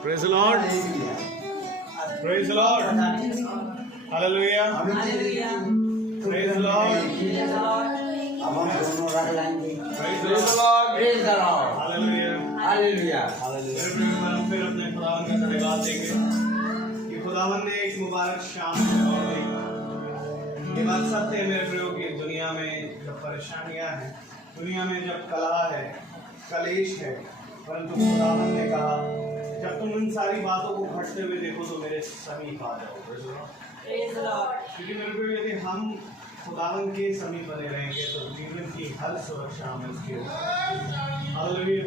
Praise the Lord. Praise the Lord. Hallelujah. Praise the Lord. Praise the Lord. Praise the Lord. Hallelujah. Hallelujah. हम फिर अपने खुदावन का धन्यवाद देंगे कि खुदावन ने एक मुबारक शाम और दी। ये बात सत्य है मेरे प्रयोग की दुनिया में जब परेशानियां हैं, दुनिया में जब कलह है, कलेश है, परंतु खुदावन ने कहा जब तुम इन सारी बातों को घटते हुए देखो तो मेरे समीप आ जाओ। क्योंकि मेरे प्रयोग यदि हम खुदावन के समीप बने रहेंगे तो जीवन की हर सुरक्षा हमें उसके हालेलुया।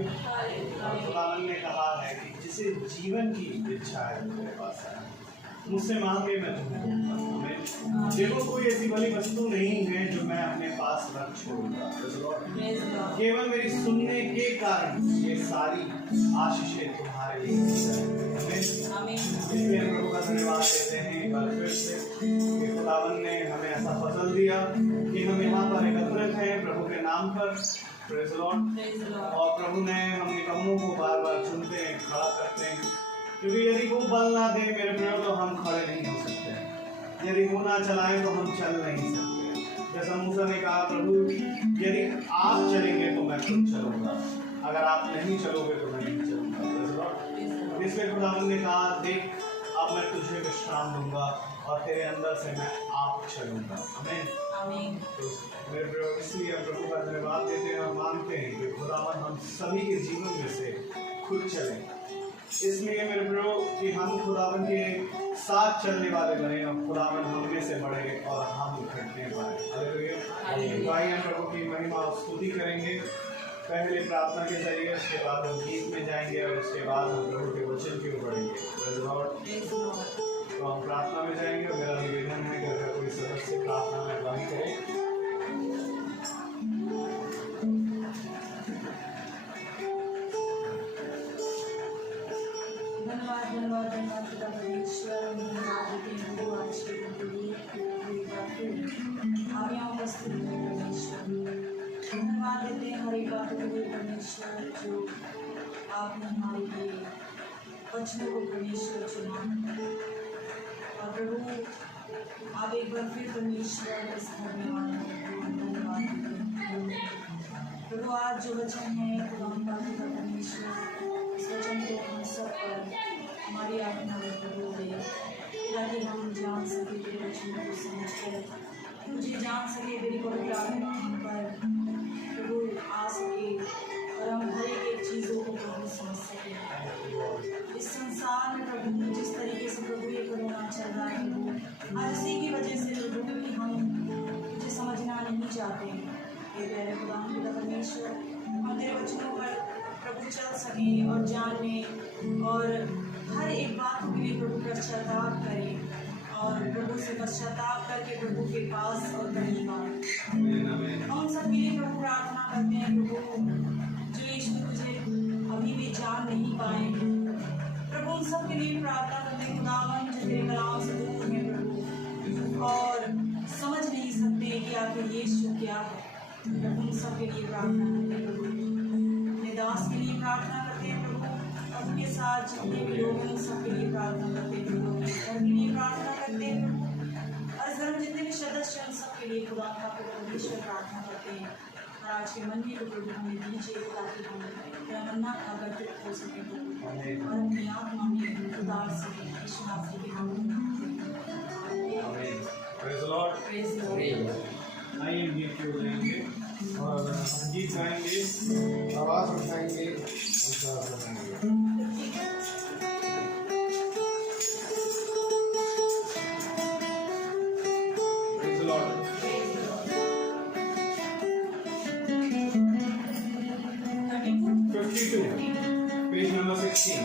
खुदावन ने कहा है कि जिसे जीवन की इच्छा है मेरे पास है, मुझसे मांगे मैं तुम्हें दूंगा। देखो कोई ऐसी बड़ी वस्तु नहीं है जो मैं अपने पास रख छोड़ूंगा। केवल मेरी सुनने के कारण ये सारी आशीषें तुम्हारे लिए इसलिए हम प्रभु का धन्यवाद देते हैं एक बार फिर से कि खुदावन ने हमें ऐसा फजल दिया कि हम यहाँ पर एकत्रित हैं प्रभु के नाम पर। Praise the Lord. और प्रभु ने हम निकम्मों को बार बार चुनते हैं, खड़ा करते हैं, क्योंकि यदि वो बल ना दे मेरे प्रियो तो हम खड़े नहीं हो सकते, यदि वो ना चलाए तो हम चल नहीं सकते। जैसा मूसा ने कहा प्रभु यदि आप चलेंगे तो मैं खुद चलूंगा, अगर आप नहीं चलोगे तो मैं नहीं चलूंगा। इसलिए खुदावन ने कहा देख अब मैं तुझे विश्राम दूंगा और तेरे अंदर से मैं आप चलूंगा। आमीन। तो मेरे प्रभु इसलिए हम प्रभु का धन्यवाद देते हैं और मानते हैं कि खुदावन हम सभी के जीवन में से खुद चलें। इसलिए मेरे प्रभु कि हम खुदावन के साथ चलने वाले बने और खुदावन हम में से बढ़े और हम घटने पाए। हालेलुया। भाई हम प्रभु की महिमा और स्तुति करेंगे, पहले प्रार्थना के जरिए, उसके बाद हम गीत में जाएंगे और उसके बाद हम प्रभु के वचन की ओर बढ़ेंगे। तो हम प्रार्थना में जाएंगे और मेरा निवेदन है कि अगर कोई सदस्य प्रार्थना में अगुवाई करे। धन्यवाद देते हैं हर एक बात के लिए परमेश्वर जो आपने हमारे लिए वचनों को परमेश्वर चुना। और प्रभु आप एक बार फिर परमेश्वर इस घर में आए हैं, धन्यवाद देते हैं प्रभु। आज जो वचन है खुदा का परमेश्वर, इस वचन को हम सब पर हमारी आत्मा में प्रभु दे, ताकि हम जान सके तेरे वचनों को समझ कर मुझे जान सके तेरी पवित्र आत्मा पर प्रभु आ सके और हम हर एक चीज़ों को प्रभु समझ सके। इस संसार में प्रभु जिस तरीके से प्रभु ये कोरोना चल रहा है वो आज इसी की वजह से प्रभु कि हम तुझे समझना नहीं चाहते हैं। ये प्यारे खुदा परमेश्वर हम तेरे वचनों पर प्रभु चल सके और जानने और हर एक बात के लिए प्रभु पश्चाताप करें और प्रभु से पश्चाताप करके प्रभु के पास और कहीं बार हम सब के लिए प्रभु प्रार्थना करते हैं प्रभु जो यीशु तुझे अभी भी जान नहीं पाए प्रभु उन सब के लिए प्रार्थना करते हैं खुदावन जो तेरे कलाम से दूर है प्रभु और समझ नहीं सकते कि आखिर यीशु क्या है। प्रभु उन सब के लिए प्रार्थना करते हैं प्रभु, अपने दास के लिए प्रार्थना करते हैं प्रभु, उनके साथ जितने भी लोग हैं उन सब के लिए प्रार्थना करते हैं प्रभु, अपने घर के लिए प्रार्थना करते हैं प्रभु और इस घर में जितने भी सदस्य हैं उन सब के लिए खुदा का परमेश्वर प्रार्थना करते हैं। और आज के मन में प्रभु हमें दीजिए ताकि हम तमन्ना खाकर तृप्त हो सके प्रभु और अपनी आत्मा में उतार सके यीशु नाम के नाम में। Praise the Lord. आइए गीत की ओर जाएंगे और गीत गाएंगे, आवाज उठाएंगे, Praise the Lord. 52, page number 16.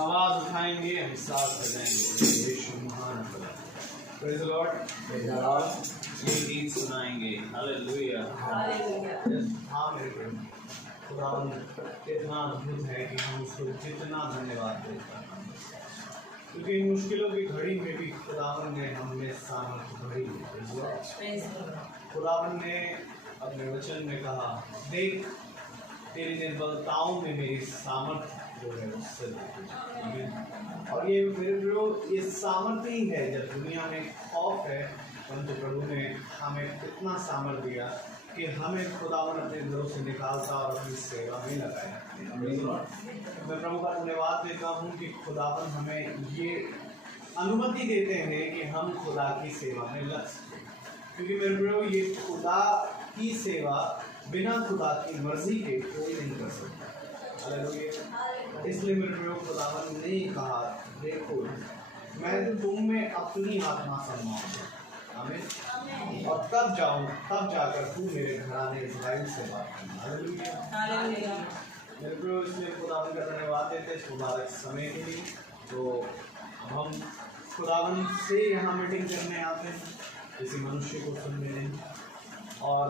आवाज उठाएंगे, हम साथ बजाएंगे, यीशु महान खुदा। Praise the Lord. ये गीत सुनाएंगे, हालेलुया। हाँ मेरे प्रभु, खुदावंद इतना अद्भुत है कि हम उसको जितना धन्यवाद देते हैं, क्योंकि इन मुश्किलों की घड़ी में भी खुदावंद ने हमें सामर्थ भरी है। खुदावंद ने अपने वचन में कहा, देख तेरी निर्बलताओं में मेरी सामर्थ जो है उससे। और ये मेरे प्रभु ये सामर्थ्य ही है, जब दुनिया में खौफ है, परंतु प्रभु ने हमें इतना सामर्थ्य दिया कि हमें खुदावन अपने घरों से निकालता और अपनी सेवा में लगाया। मैं प्रभु का धन्यवाद देता हूँ कि खुदावन हमें ये अनुमति देते हैं कि हम खुदा की सेवा में लग सकें, क्योंकि मेरे प्रभु ये खुदा की सेवा बिना खुदा की मर्जी के कोई नहीं कर सकता। हालेलुया। इसलिए मेरे प्रभु खुदावन ने कहा, देखो मैं तुम में अपनी आत्मा समाऊंगा, आमीन, और तब जाकर तू मेरे घराने इस्राएल से बात करना। हालेलुया। मेरे प्रियो, इसलिए खुदावन का धन्यवाद देते इस मुबारक समय के लिए। तो अब हम खुदावन से यहाँ मीटिंग करने आते हैं, किसी मनुष्य को सुनने नहीं। और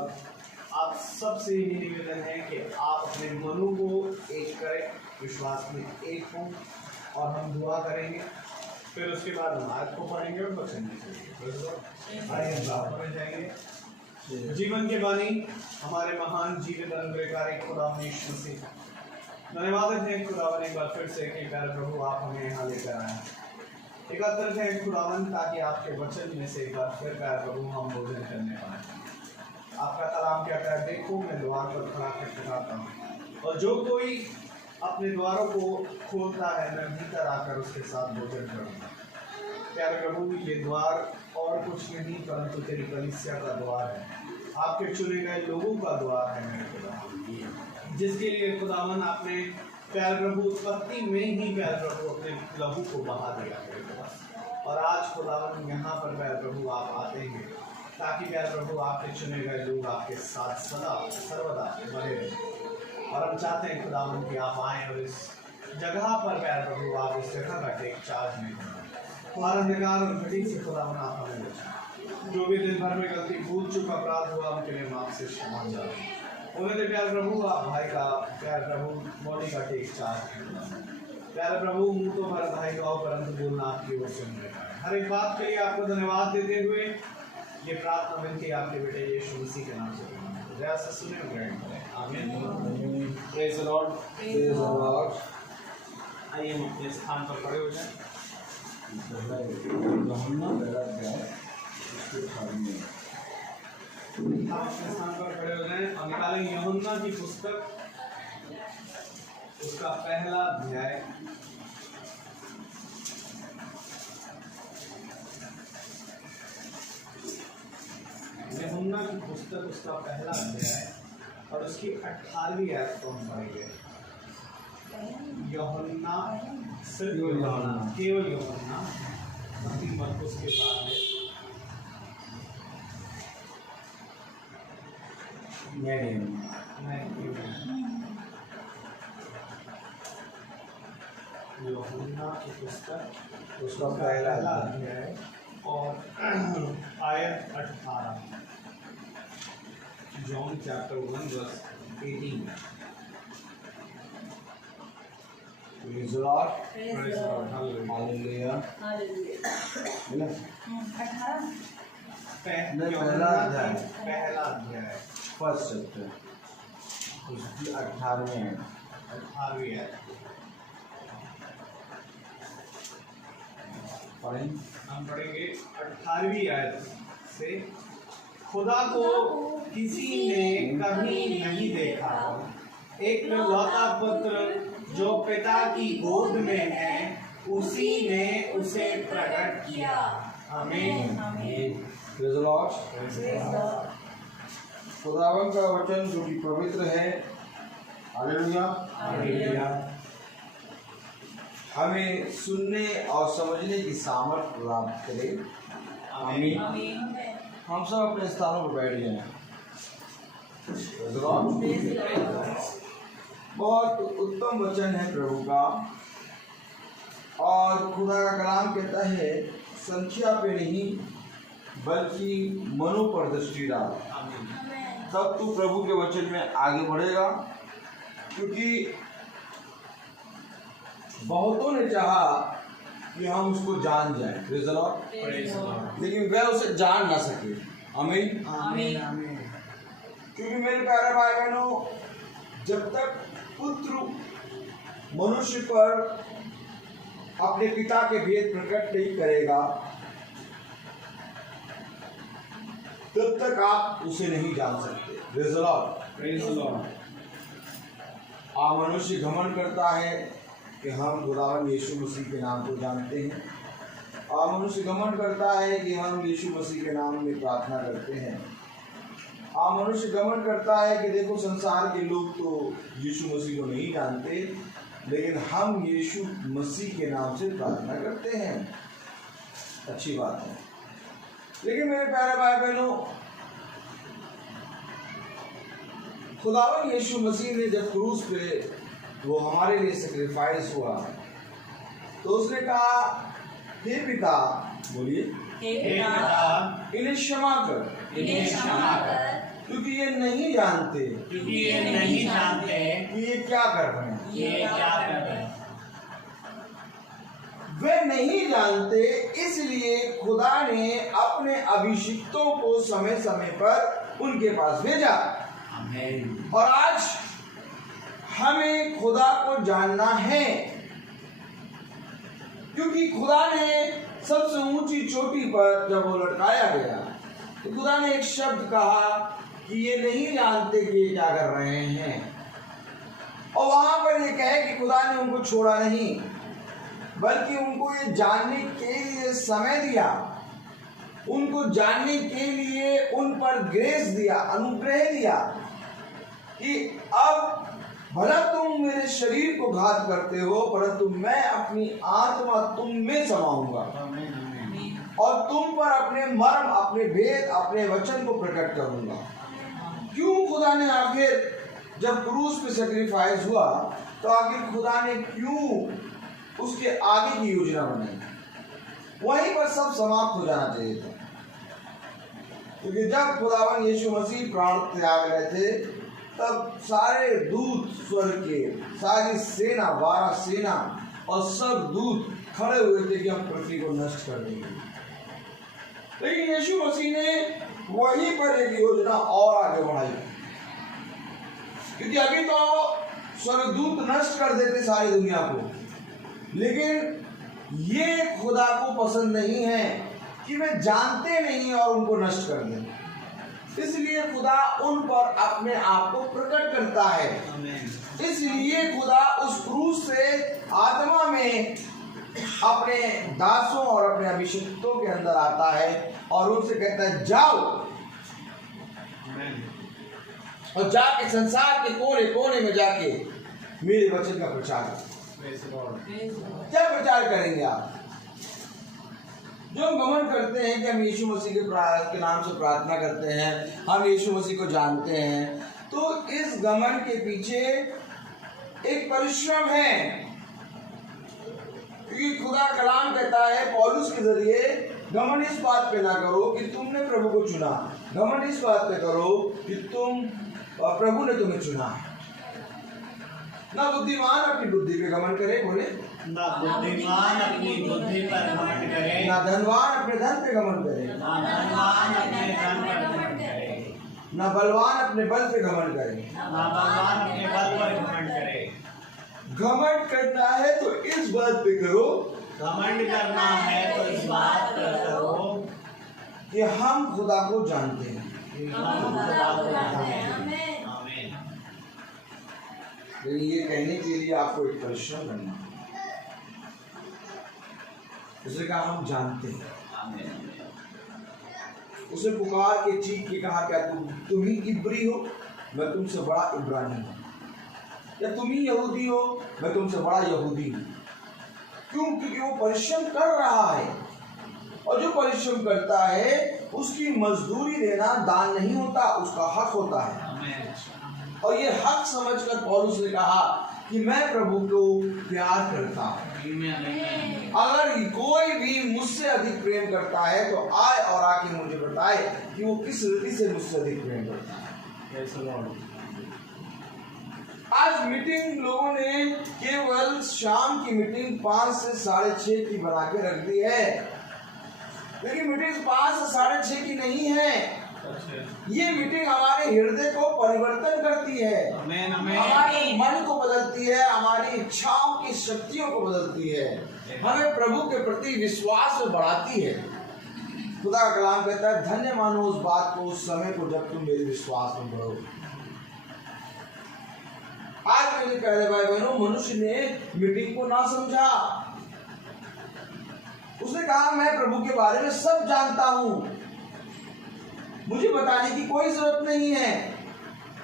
आप सबसे यही निवेदन है कि आप अपने मनों को एक करें, विश्वास में एक हों, और हम दुआ करेंगे। फिर उसके बाद हम आयत को पढ़ेंगे और वचन जाएंगे। जीवन के बानी हमारे महान जीवित अनुग्रहकारी खुदावन यीशु मसीह, धन्यवाद है खुदावन एक बार फिर से कि प्यारे प्रभु आप हमें यहाँ लेकर आए, एकत्रित है खुदावन, ताकि आपके वचन में से एक बार फिर प्यारे प्रभु हम भोजन करने पाए। आपका कलाम क्या कहता है, देखो मैं द्वार पर खड़ा खटखटाता हूँ, और जो कोई अपने द्वारों को खोलता है मैं भीतर आकर उसके साथ भोजन करूँगा। प्यारे प्रभु, ये द्वार और कुछ नहीं परंतु तेरी कलीसिया का द्वार है, आपके चुने गए लोगों का द्वार है मेरे खुदा, जिसके लिए खुदावन आपने प्यारे प्रभु उत्पत्ति में ही प्यारे प्रभु अपने लहू को बहा दिया मेरे खुदा। और आज खुदावन यहाँ पर प्यारे प्रभु आप आते हैं, ताकि प्यारे प्रभु आपके चुने गए लोग आपके साथ सदा सर्वदा बने रहें। और हम चाहते हैं खुदावन कि आप आएँ और इस जगह पर प्यारे प्रभु आप इस जगह का टेक चार्ज नहीं करें, हर अंधकार और घटी से खुदावन आप हमें बचाएं। जो भी दिन भर में गलती भूल चुका अपराध हुआ उनके लिए माफ से क्षमा चाहते उन्हें दे प्यारे प्रभु, आप भाई का प्यारे प्रभु बॉडी का टेक चार्ज प्यारे प्रभु, मुँह तो भर भाई का परंतु बोलना आपकी ओर से मिल रहा है। हर एक बात के लिए आपको धन्यवाद देते हुए ये प्रार्थना विनती आपके बेटे यीशु मसीह के नाम से दया से सुने और ग्रहण करें, आमीन। Praise the Lord, praise the Lord. आइए हम अपने स्थान पर खड़े हो जाएं। आप अपने स्थान पर खड़े हो जाएं और निकालें यूहन्ना की पुस्तक, उसका पहला अध्याय। यूहन्ना की पुस्तक उसका पहला अध्याय और उसकी 18वीं आयत को हम पढ़ेंगे। यूहन्ना, सिर्फ यूहन्ना, केवल यूहन्ना, बाकी मरकुस के बाद है। यूहन्ना की पुस्तक उसका पहला अध्याय और आयत 18, John chapter 1 verse 18। Praise the Lord. Praise the Lord. Hallelujah. पहला अध्याय फर्स्ट चैप्टर उसकी 18वीं है। 18वीं है। हम पढ़ेंगे 18वीं आयत से। खुदा को किसी ने कभी नहीं देखा, एक लौता पुत्र जो पिता की गोद में है उसी ने उसे प्रकट किया। आमीन। Praise the Lord. खुदावन का वचन जो कि पवित्र है, हालेलुया, हमें सुनने और समझने की सामर्थ्य प्राप्त करे। आमीन। हम सब अपने स्थानों पर बैठ जाएं। Praise the Lord. बहुत उत्तम वचन है प्रभु का, और खुदा का कलाम कहता है संख्या पे नहीं बल्कि मनो पर दृष्टि डाल, तब तू प्रभु के वचन में आगे बढ़ेगा। क्योंकि बहुतों ने चाहा कि हम उसको जान जाएं, प्रेज़ द लॉर्ड, लेकिन वह उसे जान ना सके। आमीन, आमीन। क्योंकि मेरे प्यारे भाई बहनों, जब तक पुत्र मनुष्य पर अपने पिता के भेद प्रकट नहीं करेगा तब तक आप उसे नहीं जान सकते। Praise the Lord, praise the Lord. मनुष्य घमंड करता है कि हम खुदावन यीशु मसीह के नाम को जानते हैं, और मनुष्य घमंड करता है कि हम यीशु मसीह के नाम में प्रार्थना करते हैं। मनुष्य घमंड करता है कि देखो संसार के लोग तो यीशु मसीह को नहीं जानते, लेकिन हम यीशु मसीह के नाम से प्रार्थना करते हैं। अच्छी बात है, लेकिन मेरे प्यारे भाई बहनों, खुदावन यीशु मसीह ने जब क्रूस पे वो हमारे लिए सेक्रीफाइस हुआ। तो उसने कहा, हे पिता, बोलिए, हे हे पिता, पिता, इन्हें क्षमा कर, इन्हें क्षमा कर, क्योंकि ये नहीं जानते क्योंकि ये नहीं जानते कि ये क्या कर रहे हैं। ये क्या कर रहे हैं। वे नहीं जानते, इसलिए खुदा ने अपने अभिषिक्तों को समय समय पर उनके पास भेजा। आमीन। और आज हमें खुदा को जानना है, क्योंकि खुदा ने सबसे ऊंची चोटी पर जब वो लटकाया गया तो खुदा ने एक शब्द कहा कि ये नहीं जानते कि ये क्या कर रहे हैं। और वहां पर ये कहे कि खुदा ने उनको छोड़ा नहीं, बल्कि उनको ये जानने के लिए समय दिया, उनको जानने के लिए उन पर ग्रेस दिया, अनुग्रह दिया कि अब भला तुम मेरे शरीर को घात करते हो, परंतु मैं अपनी आत्मा तुम में समाऊंगा आमीन, आमीन। और तुम पर अपने मर्म, अपने भेद, अपने वचन को प्रकट करूंगा। क्यों खुदा ने आखिर जब क्रूस पे सेक्रीफाइस हुआ तो आखिर खुदा ने क्यों उसके आगे की योजना बनाई? वहीं पर सब समाप्त हो जाना चाहिए था, क्योंकि जब खुदावन यीशु मसीह प्राण त्याग रहे थे तब सारे दूत स्वर्ग के, सारी सेना, 12 सेना और सब दूत खड़े हुए थे कि हम पृथ्वी को नष्ट कर देंगे। लेकिन यीशु मसीह ने वहीं पर एक योजना और आगे बढ़ाई, क्योंकि अभी तो स्वर्गदूत नष्ट कर देते सारी दुनिया को, लेकिन ये खुदा को पसंद नहीं है कि वे जानते नहीं और उनको नष्ट कर दें। इसलिए खुदा उन पर अपने आप को प्रकट करता है। आमीन। इसलिए खुदा उस क्रूस से आत्मा में अपने दासों और अपने अभिषिक्तों के अंदर आता है और उनसे कहता है, जाओ आमीन। और जाके संसार के कोने कोने में जाके मेरे वचन का प्रचार करो। Praise the Lord. क्या प्रचार करेंगे आप? जो हम घमंड करते हैं कि हम यीशु मसीह के नाम से प्रार्थना करते हैं, हम यीशु मसीह को जानते हैं, तो इस घमंड के पीछे एक परिश्रम है। क्योंकि खुदा कलाम कहता है पौलुस के जरिए, घमंड इस बात पे ना करो कि तुमने प्रभु को चुना, घमंड इस बात पे करो कि प्रभु ने तुम्हें चुना। ना बुद्धिमान अपनी बुद्धि पे घमंड करे, बोले, ना बुद्धिमान अपनी बुद्धि पर घमंड करे, ना धनवान अपने धन पे घमंड करे, ना धनवान अपने धन पर घमंड करे, ना बलवान अपने बल पे घमंड करे। ना बलवान अपने बल पर घमंड करे। घमंड करना है तो इस बात पे करो, घमंड करना है तो इस बात पर करो कि हम खुदा को जानते हैं। कि हम खुदा को जानते हैं। आमीन। लेकिन ये कहने के लिए आपको एक परिश्रम करना है। उसे कहा हम जानते हैं। आमीन। उसे पुकार के चीख के कहा, क्या तुम ही इब्री हो, मैं तुमसे बड़ा इब्रानी हूँ, या तुम ही यहूदी हो, मैं तुमसे बड़ा यहूदी हूँ। क्यों? क्योंकि वो परिश्रम कर रहा है, और जो परिश्रम करता है उसकी मजदूरी देना दान नहीं होता, उसका हक होता है। आमीन। और ये हक समझकर पौलुस ने कहा कि मैं प्रभु को प्यार करता हूँ। आमीन। अगर कोई भी मुझसे अधिक प्रेम करता है तो आए और आके मुझे बताए कि वो किस रीति से मुझसे अधिक प्रेम करता है। Praise the Lord. आज मीटिंग लोगों ने केवल शाम की मीटिंग 5 से 6:30 की बना के रख दी है, लेकिन मीटिंग 5 से 6:30 की नहीं है। ये मीटिंग हमारे हृदय को परिवर्तन करती है, आमीन। आमीन। हमारे मन को बदलती है, हमारी इच्छाओं की शक्तियों को बदलती है, हमें प्रभु के प्रति विश्वास में बढ़ाती है। खुदा का कलाम कहता है, धन्य मानो उस बात को, उस समय को जब तुम मेरे विश्वास में बढ़ो। आज मेरे प्यारे भाई बहनों, मनुष्य ने मीटिंग को ना समझा। उसने कहा मैं प्रभु के बारे में सब जानता हूं, मुझे बताने की कोई जरूरत नहीं है।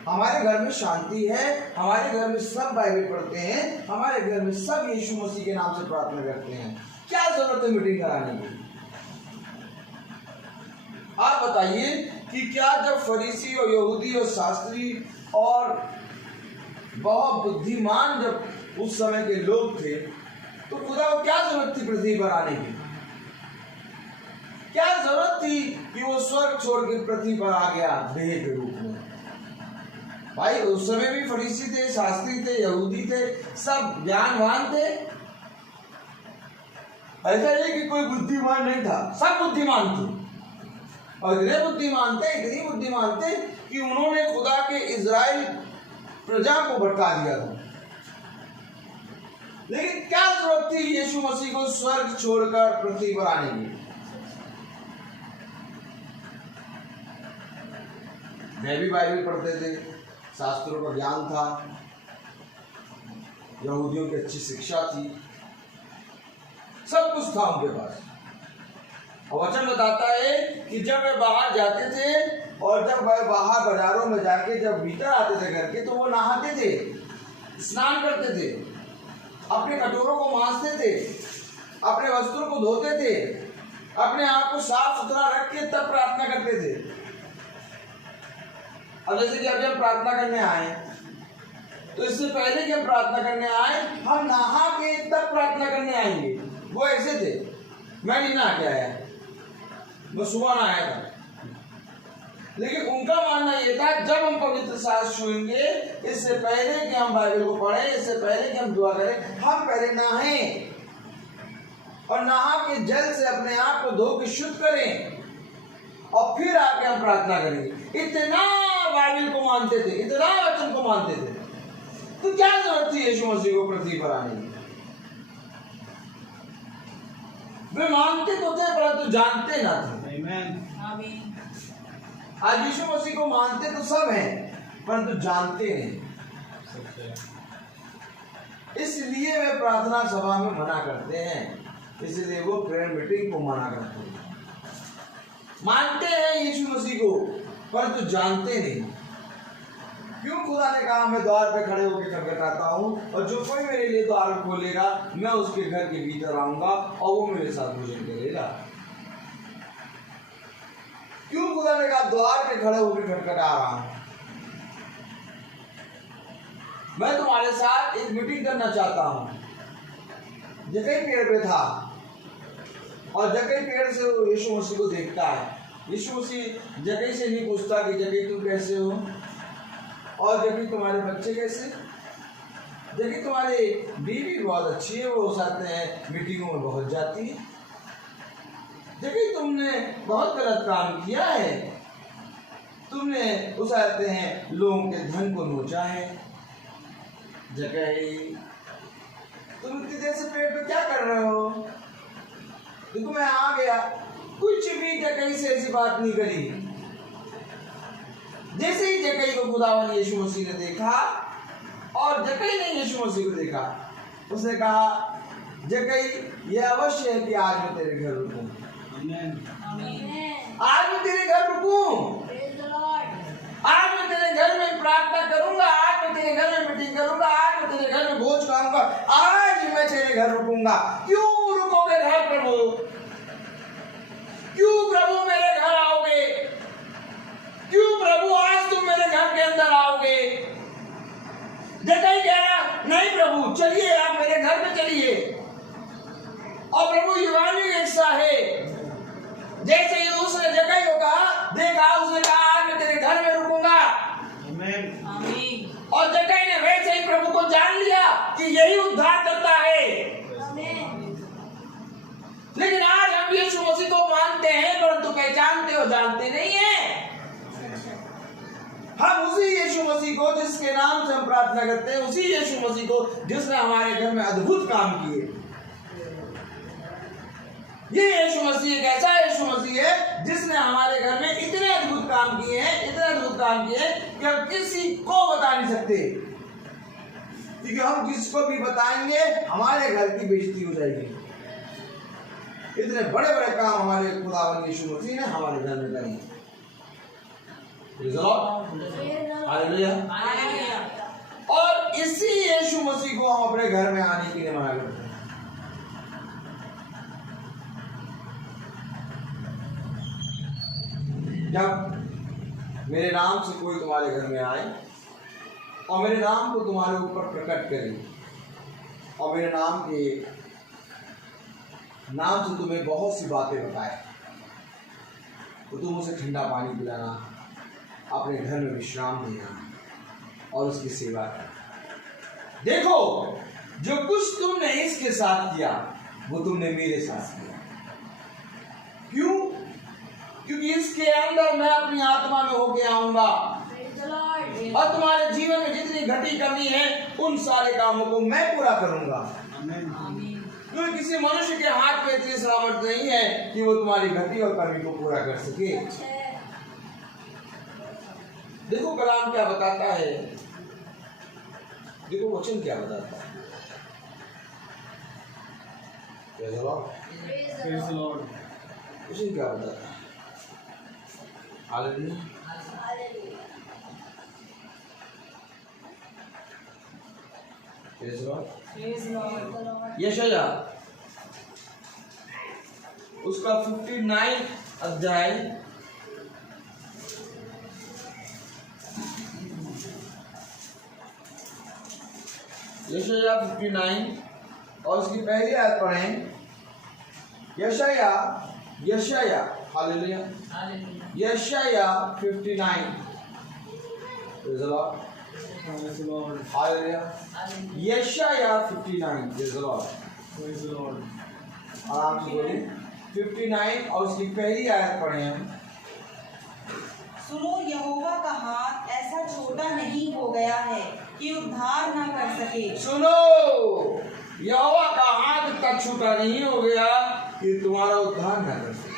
हमारे घर में शांति है, हमारे घर में सब बाइबल पढ़ते हैं, हमारे घर में सब यीशु मसीह के नाम से प्रार्थना करते हैं, क्या जरूरत है मीटिंग कराने की? आप बताइए कि क्या जब फरीसी और यहूदी और शास्त्री और बहुत बुद्धिमान जब उस समय के लोग थे, तो खुदा को क्या जरूरत थी पृथ्वी पर आने की? क्या जरूरत थी कि वो स्वर्ग छोड़ के पृथ्वी पर आ गया देह के रूप में? भाई उस समय भी फरीसी थे, शास्त्री थे, यहूदी थे, सब ज्ञानवान थे। ऐसा नहीं कि कोई बुद्धिमान नहीं था, सब बुद्धिमान थे। और इतने बुद्धिमान थे कि उन्होंने खुदा के इजराइल प्रजा को भटका दिया था। लेकिन क्या जरूरत थी यीशु मसीह को स्वर्ग छोड़कर पृथ्वी पर आने की? वे भी बाइबल पढ़ते थे, शास्त्रों का ज्ञान था, यहूदियों की अच्छी शिक्षा थी, सब कुछ था उनके पास। और वचन बताता है कि जब वे बाहर जाते थे और जब वे बाहर बाजारों में जाके जब भीतर आते थे घर के, तो वो नहाते थे, स्नान करते थे, अपने कटोरों को मांजते थे, अपने वस्त्रों को धोते थे, अपने आप को साफ सुथरा रख के तब प्रार्थना करते थे। अब जैसे कि अभी हम प्रार्थना करने आए, तो इससे पहले कि हम प्रार्थना करने आए, हम नहा के तब प्रार्थना करने आएंगे। वो ऐसे थे, मैं नहीं नहा के आया, मैं सुबह नहाया था। लेकिन उनका मानना यह था जब हम पवित्र शास्त्र छुएंगे, इससे पहले कि हम बाइबल को पढ़ें, इससे पहले कि हम दुआ करें, हम पहले नहाएं और नहा के जल से अपने आप को धो के शुद्ध करें और फिर आके हम प्रार्थना करेंगे। इतना बाइबल को मानते थे, इतना वचन को मानते थे, तो क्या जरूरत थी यीशु मसीह को पृथ्वी पर आने की? वे मानते तो थे परंतु जानते ना थे। आमीन। आज यीशु मसीह को मानते तो सब हैं परंतु जानते नहीं, इसलिए वे प्रार्थना सभा में मना करते हैं, इसलिए वो प्रेयर मीटिंग को मना करते हैं। मानते हैं यीशु मसीह को परंतु जानते नहीं। क्यों? खुदा ने कहा मैं द्वार पे खड़े होकर खटखटाता हूँ और जो कोई मेरे लिए द्वार खोलेगा मैं उसके घर के भीतर आऊंगा और वो मेरे साथ भोजन करेगा। क्यों खुदा ने कहा द्वार पे खड़े होकर खटखटा रहा हूं? मैं तुम्हारे साथ एक मीटिंग करना चाहता हूं। जकई पेड़ पे था और जकई पेड़ से वो यीशु मसीह को देखता है। यीशु मसीह जकई से नहीं पूछता कि जकई तुम कैसे हो और जकई तुम्हारे बच्चे कैसे, जकई तुम्हारी बीवी बहुत अच्छी है, वो साथ में मीटिंगों में बहुत जाती है, जकई तुमने बहुत गलत काम किया है, तुमने उस आते हैं लोगों के धन को नोचा है। जकई तुम इतनी देर से पेड़ पे क्या कर रहे हो? तो मैं आ गया, कुछ भी जकई से ऐसी बात नहीं करी। जैसे ही जकई को खुदावन यीशु मसीह ने देखा और जकई ने यीशु मसीह को देखा, उसने कहा जकई ये अवश्य है कि आज मैं तेरे घर रुकूं। आज मैं तेरे घर रुकूं, आज मैं तेरे घर में प्रार्थना करूंगा, आज मैं तेरे घर में मीटिंग करूंगा, आज मैं तेरे घर में भोज खाऊंगा, आज मैं तेरे घर रुकूंगा। क्यों रुकोगे घर प्रभु? क्यों प्रभु मेरे घर आओगे? क्यों प्रभु आज तुम मेरे घर के अंदर आओगे? जकई कह रहा नहीं प्रभु चलिए, आप मेरे घर में चलिए। और प्रभु युवानी ऐसा है, जैसे ही उसने जकई को कहा, देखा, उसने कहा आज मैं तेरे घर में रुकूंगा। आमीन। और जकई ने वैसे ही प्रभु को जान लिया कि यही उद्धार करता है। लेकिन आज हम यीशु मसीह को मानते हैं परंतु पहचानते हो जानते नहीं है। हम उसी यीशु मसीह को जिसके नाम से हम प्रार्थना करते हैं, उसी यीशु मसीह को जिसने हमारे घर में अद्भुत काम किए। ये यीशु मसीह एक ऐसा यीशु मसीह है जिसने हमारे घर में इतने अद्भुत काम किए हैं, इतने अद्भुत काम किए कि हम किसी को बता नहीं सकते, क्योंकि हम किसको भी बताएंगे हमारे घर की बेइज्जती हो जाएगी। इतने बड़े बड़े काम हमारे खुदावन यीशु मसीह ने हमारे घर में करे। और इसी यीशु मसीह को हम अपने घर में आने के लिए मना करते हैं। जब मेरे नाम से कोई तुम्हारे घर में आए और मेरे नाम को तुम्हारे ऊपर प्रकट करे, और मेरे नाम से तुम्हें बहुत सी बातें बताए, तो तुम उसे ठंडा पानी पिलाना, अपने घर में विश्राम देना और उसकी सेवा करना। देखो, जो कुछ तुमने इसके साथ किया वो तुमने मेरे साथ किया। क्यों? क्योंकि इसके अंदर मैं अपनी आत्मा में होके आऊंगा और तुम्हारे जीवन में जितनी घटी कमी है उन सारे कामों को मैं पूरा करूंगा। क्योंकि किसी मनुष्य के हाथ में इतनी सामर्थ्य नहीं है कि वो तुम्हारी घटी और कमी को पूरा कर सके। देखो कलाम क्या बताता है, देखो वचन क्या बताता है। वचन क्या बताता है? हालेलुया। यशाया उसका 59 अध्याय यशाया 59 और उसकी पहली आयत पढ़ें। यशाया हालेलुया, यशाया 59 हालेलुया, यशाया 59 आराम से बोलिए। 59 और उसकी पहली आयत पढ़ें हम। सुनो, यहोवा का हाथ ऐसा छोटा नहीं हो गया है कि उद्धार न कर सके। सुनो, यहोवा का हाथ इतना छोटा नहीं हो गया कि तुम्हारा उद्धार न कर सके।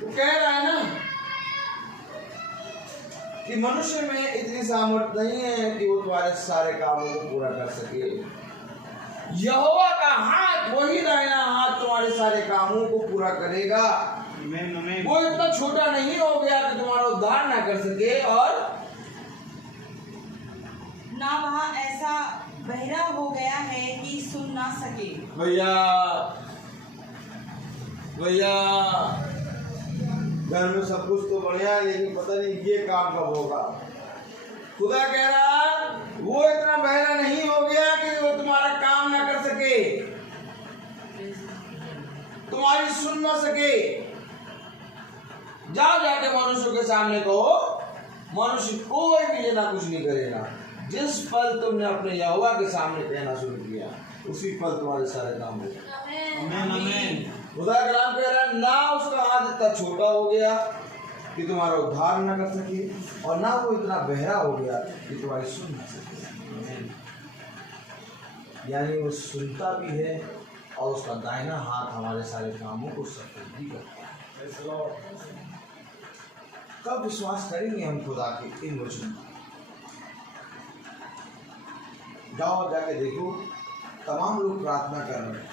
वो कह रहा है ना कि मनुष्य में इतनी सामर्थ्य नहीं है कि वो तुम्हारे सारे कामों को पूरा कर सके। यहोवा का हाथ, वही दाहिना हाथ तुम्हारे सारे कामों को पूरा करेगा। वो इतना छोटा नहीं हो गया कि तुम्हारा उद्धार ना कर सके, और ना वहाँ ऐसा बहरा हो गया है कि सुन ना सके। भैया घर में सब कुछ तो बढ़िया है, लेकिन पता नहीं ये काम कब होगा। खुदा कह रहा वो इतना बहरा नहीं हो गया कि वो तुम्हारा काम ना कर सके, तुम्हारी सुन ना सके। जाओ जाके मनुष्य के सामने कहो, मनुष्य कोई भी लेना कुछ नहीं करेगा। जिस पल तुमने अपने यहोवा के सामने कहना शुरू किया, उसी पल तुम्हारे सारे काम हो गए। खुदा का नाम कह रहा है, ना उसका हाथ इतना छोटा हो गया कि तुम्हारा उद्धार न कर सके, और ना वो इतना बहरा हो गया कि तुम्हारी सुन न सके। यानी वो सुनता भी है और उसका दाहिना हाथ हमारे सारे कामों को सफल भी करता है। कब विश्वास करेंगे हम खुदा के इन वचनों? जाओ जाके देखो, तमाम लोग प्रार्थना कर रहे हैं,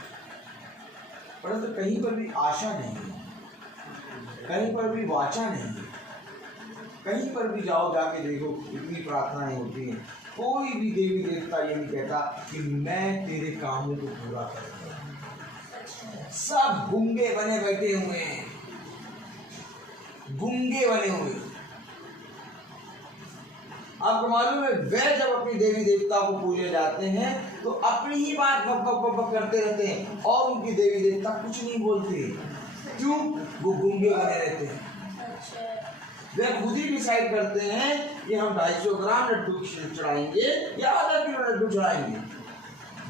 परंतु कहीं पर भी आशा नहीं है, कहीं पर भी वाचा नहीं है। कहीं पर भी जाओ जाके देखो, इतनी प्रार्थनाएं होती हैं, कोई भी देवी देवता ये नहीं कहता कि मैं तेरे कामों को पूरा करूंगा। सब गूंगे बने बैठे हुए हैं, गूंगे बने हुए। आपको मालूम है, वे जब अपनी देवी देवता को पूजे जाते हैं तो अपनी ही बात बक बक बक करते रहते हैं, और उनकी देवी देवता कुछ नहीं बोलते। क्यों? वो गूंगे बने रहते हैं। वे खुद ही डिसाइड करते हैं कि हम 250 ग्राम लड्डू चढ़ाएंगे या आधा किलो लड्डू चढ़ाएंगे।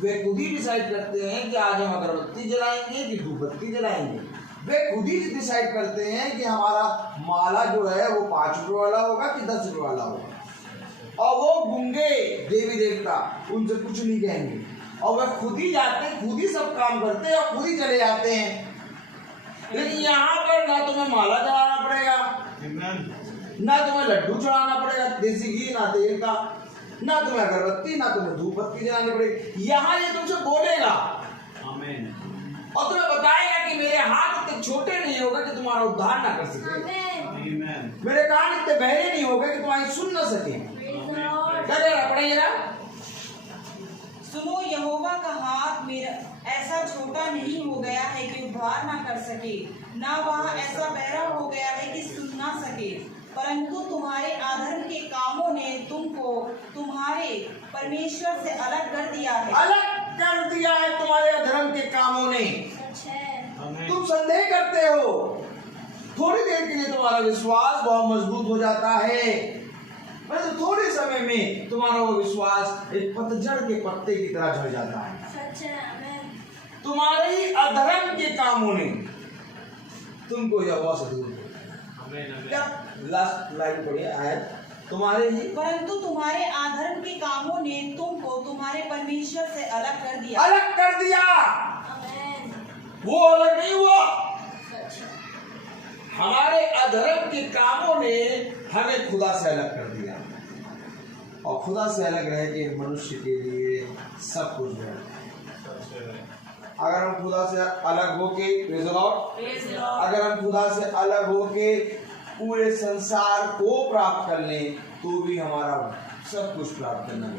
वे खुद ही डिसाइड करते हैं कि आज हम अगरबत्ती जलाएंगे कि धूपबत्ती जलाएंगे। वे खुद ही डिसाइड करते हैं कि हमारा माला जो है वो 5 रुपये वाला होगा कि 10 रुपये वाला होगा। और वो गूंगे देवी देवता उनसे कुछ नहीं कहेंगे, और वे खुद ही जाते हैं, खुद ही सब काम करते हैं और खुद ही चले जाते हैं। लेकिन यहाँ पर ना तुम्हें माला चढ़ाना पड़ेगा, ना तुम्हें लड्डू चढ़ाना पड़ेगा देसी घी ना तेल का, ना तुम्हें अगरबत्ती ना तुम्हें धूपबत्ती जलानी पड़ेगी। यहाँ ये तुमसे बोलेगा और तुम्हें बताएगा कि मेरे हाथ इतने छोटे नहीं होगा कि तुम्हारा उद्धार ना कर सके, मेरे कान इतने बहरे नहीं होगा कि तुम्हारी सुन ना सके। क्या कह रहा पढ़ेगा? सुनो, यहोवा का हाथ मेरा ऐसा छोटा नहीं हो गया है कि उद्धार ना कर सके, ना वहाँ ऐसा बहरा हो गया है कि सुन ना सके। परंतु तुम्हारे अधर्म के कामों ने तुमको तुम्हारे परमेश्वर से अलग कर दिया है। अलग कर दिया है तुम्हारे अधर्म के कामों ने। आमीन। तुम संदेह करते हो, थोड़ी देर के लिए तुम्हारा विश्वास बहुत मजबूत हो जाता है, परंतु तो थोड़े समय में तुम्हारा वो विश्वास एक पतझड़ के पत्ते की तरह झड़ जाता है। तुम्हारे ही अधर्म के कामों ने तुमको यहोवा से दूर किया। आमीन। क्या लास्ट लाइन पढ़िए आयत, तुम्हारे ही परंतु तुम्हारे अधर्म के कामों ने तुमको तुम्हारे परमेश्वर से अलग कर दिया। अलग कर दिया। वो अलग नहीं हुआ, हमारे अधर्म के कामों ने हमें खुदा से अलग कर दिया। और खुदा से अलग रह के मनुष्य के लिए सब कुछ है। अगर हम खुदा से अलग होके, प्रेज़ द लॉर्ड, अगर हम खुदा से अलग होके पूरे संसार को प्राप्त कर लें तो भी हमारा सब कुछ प्राप्त करना है।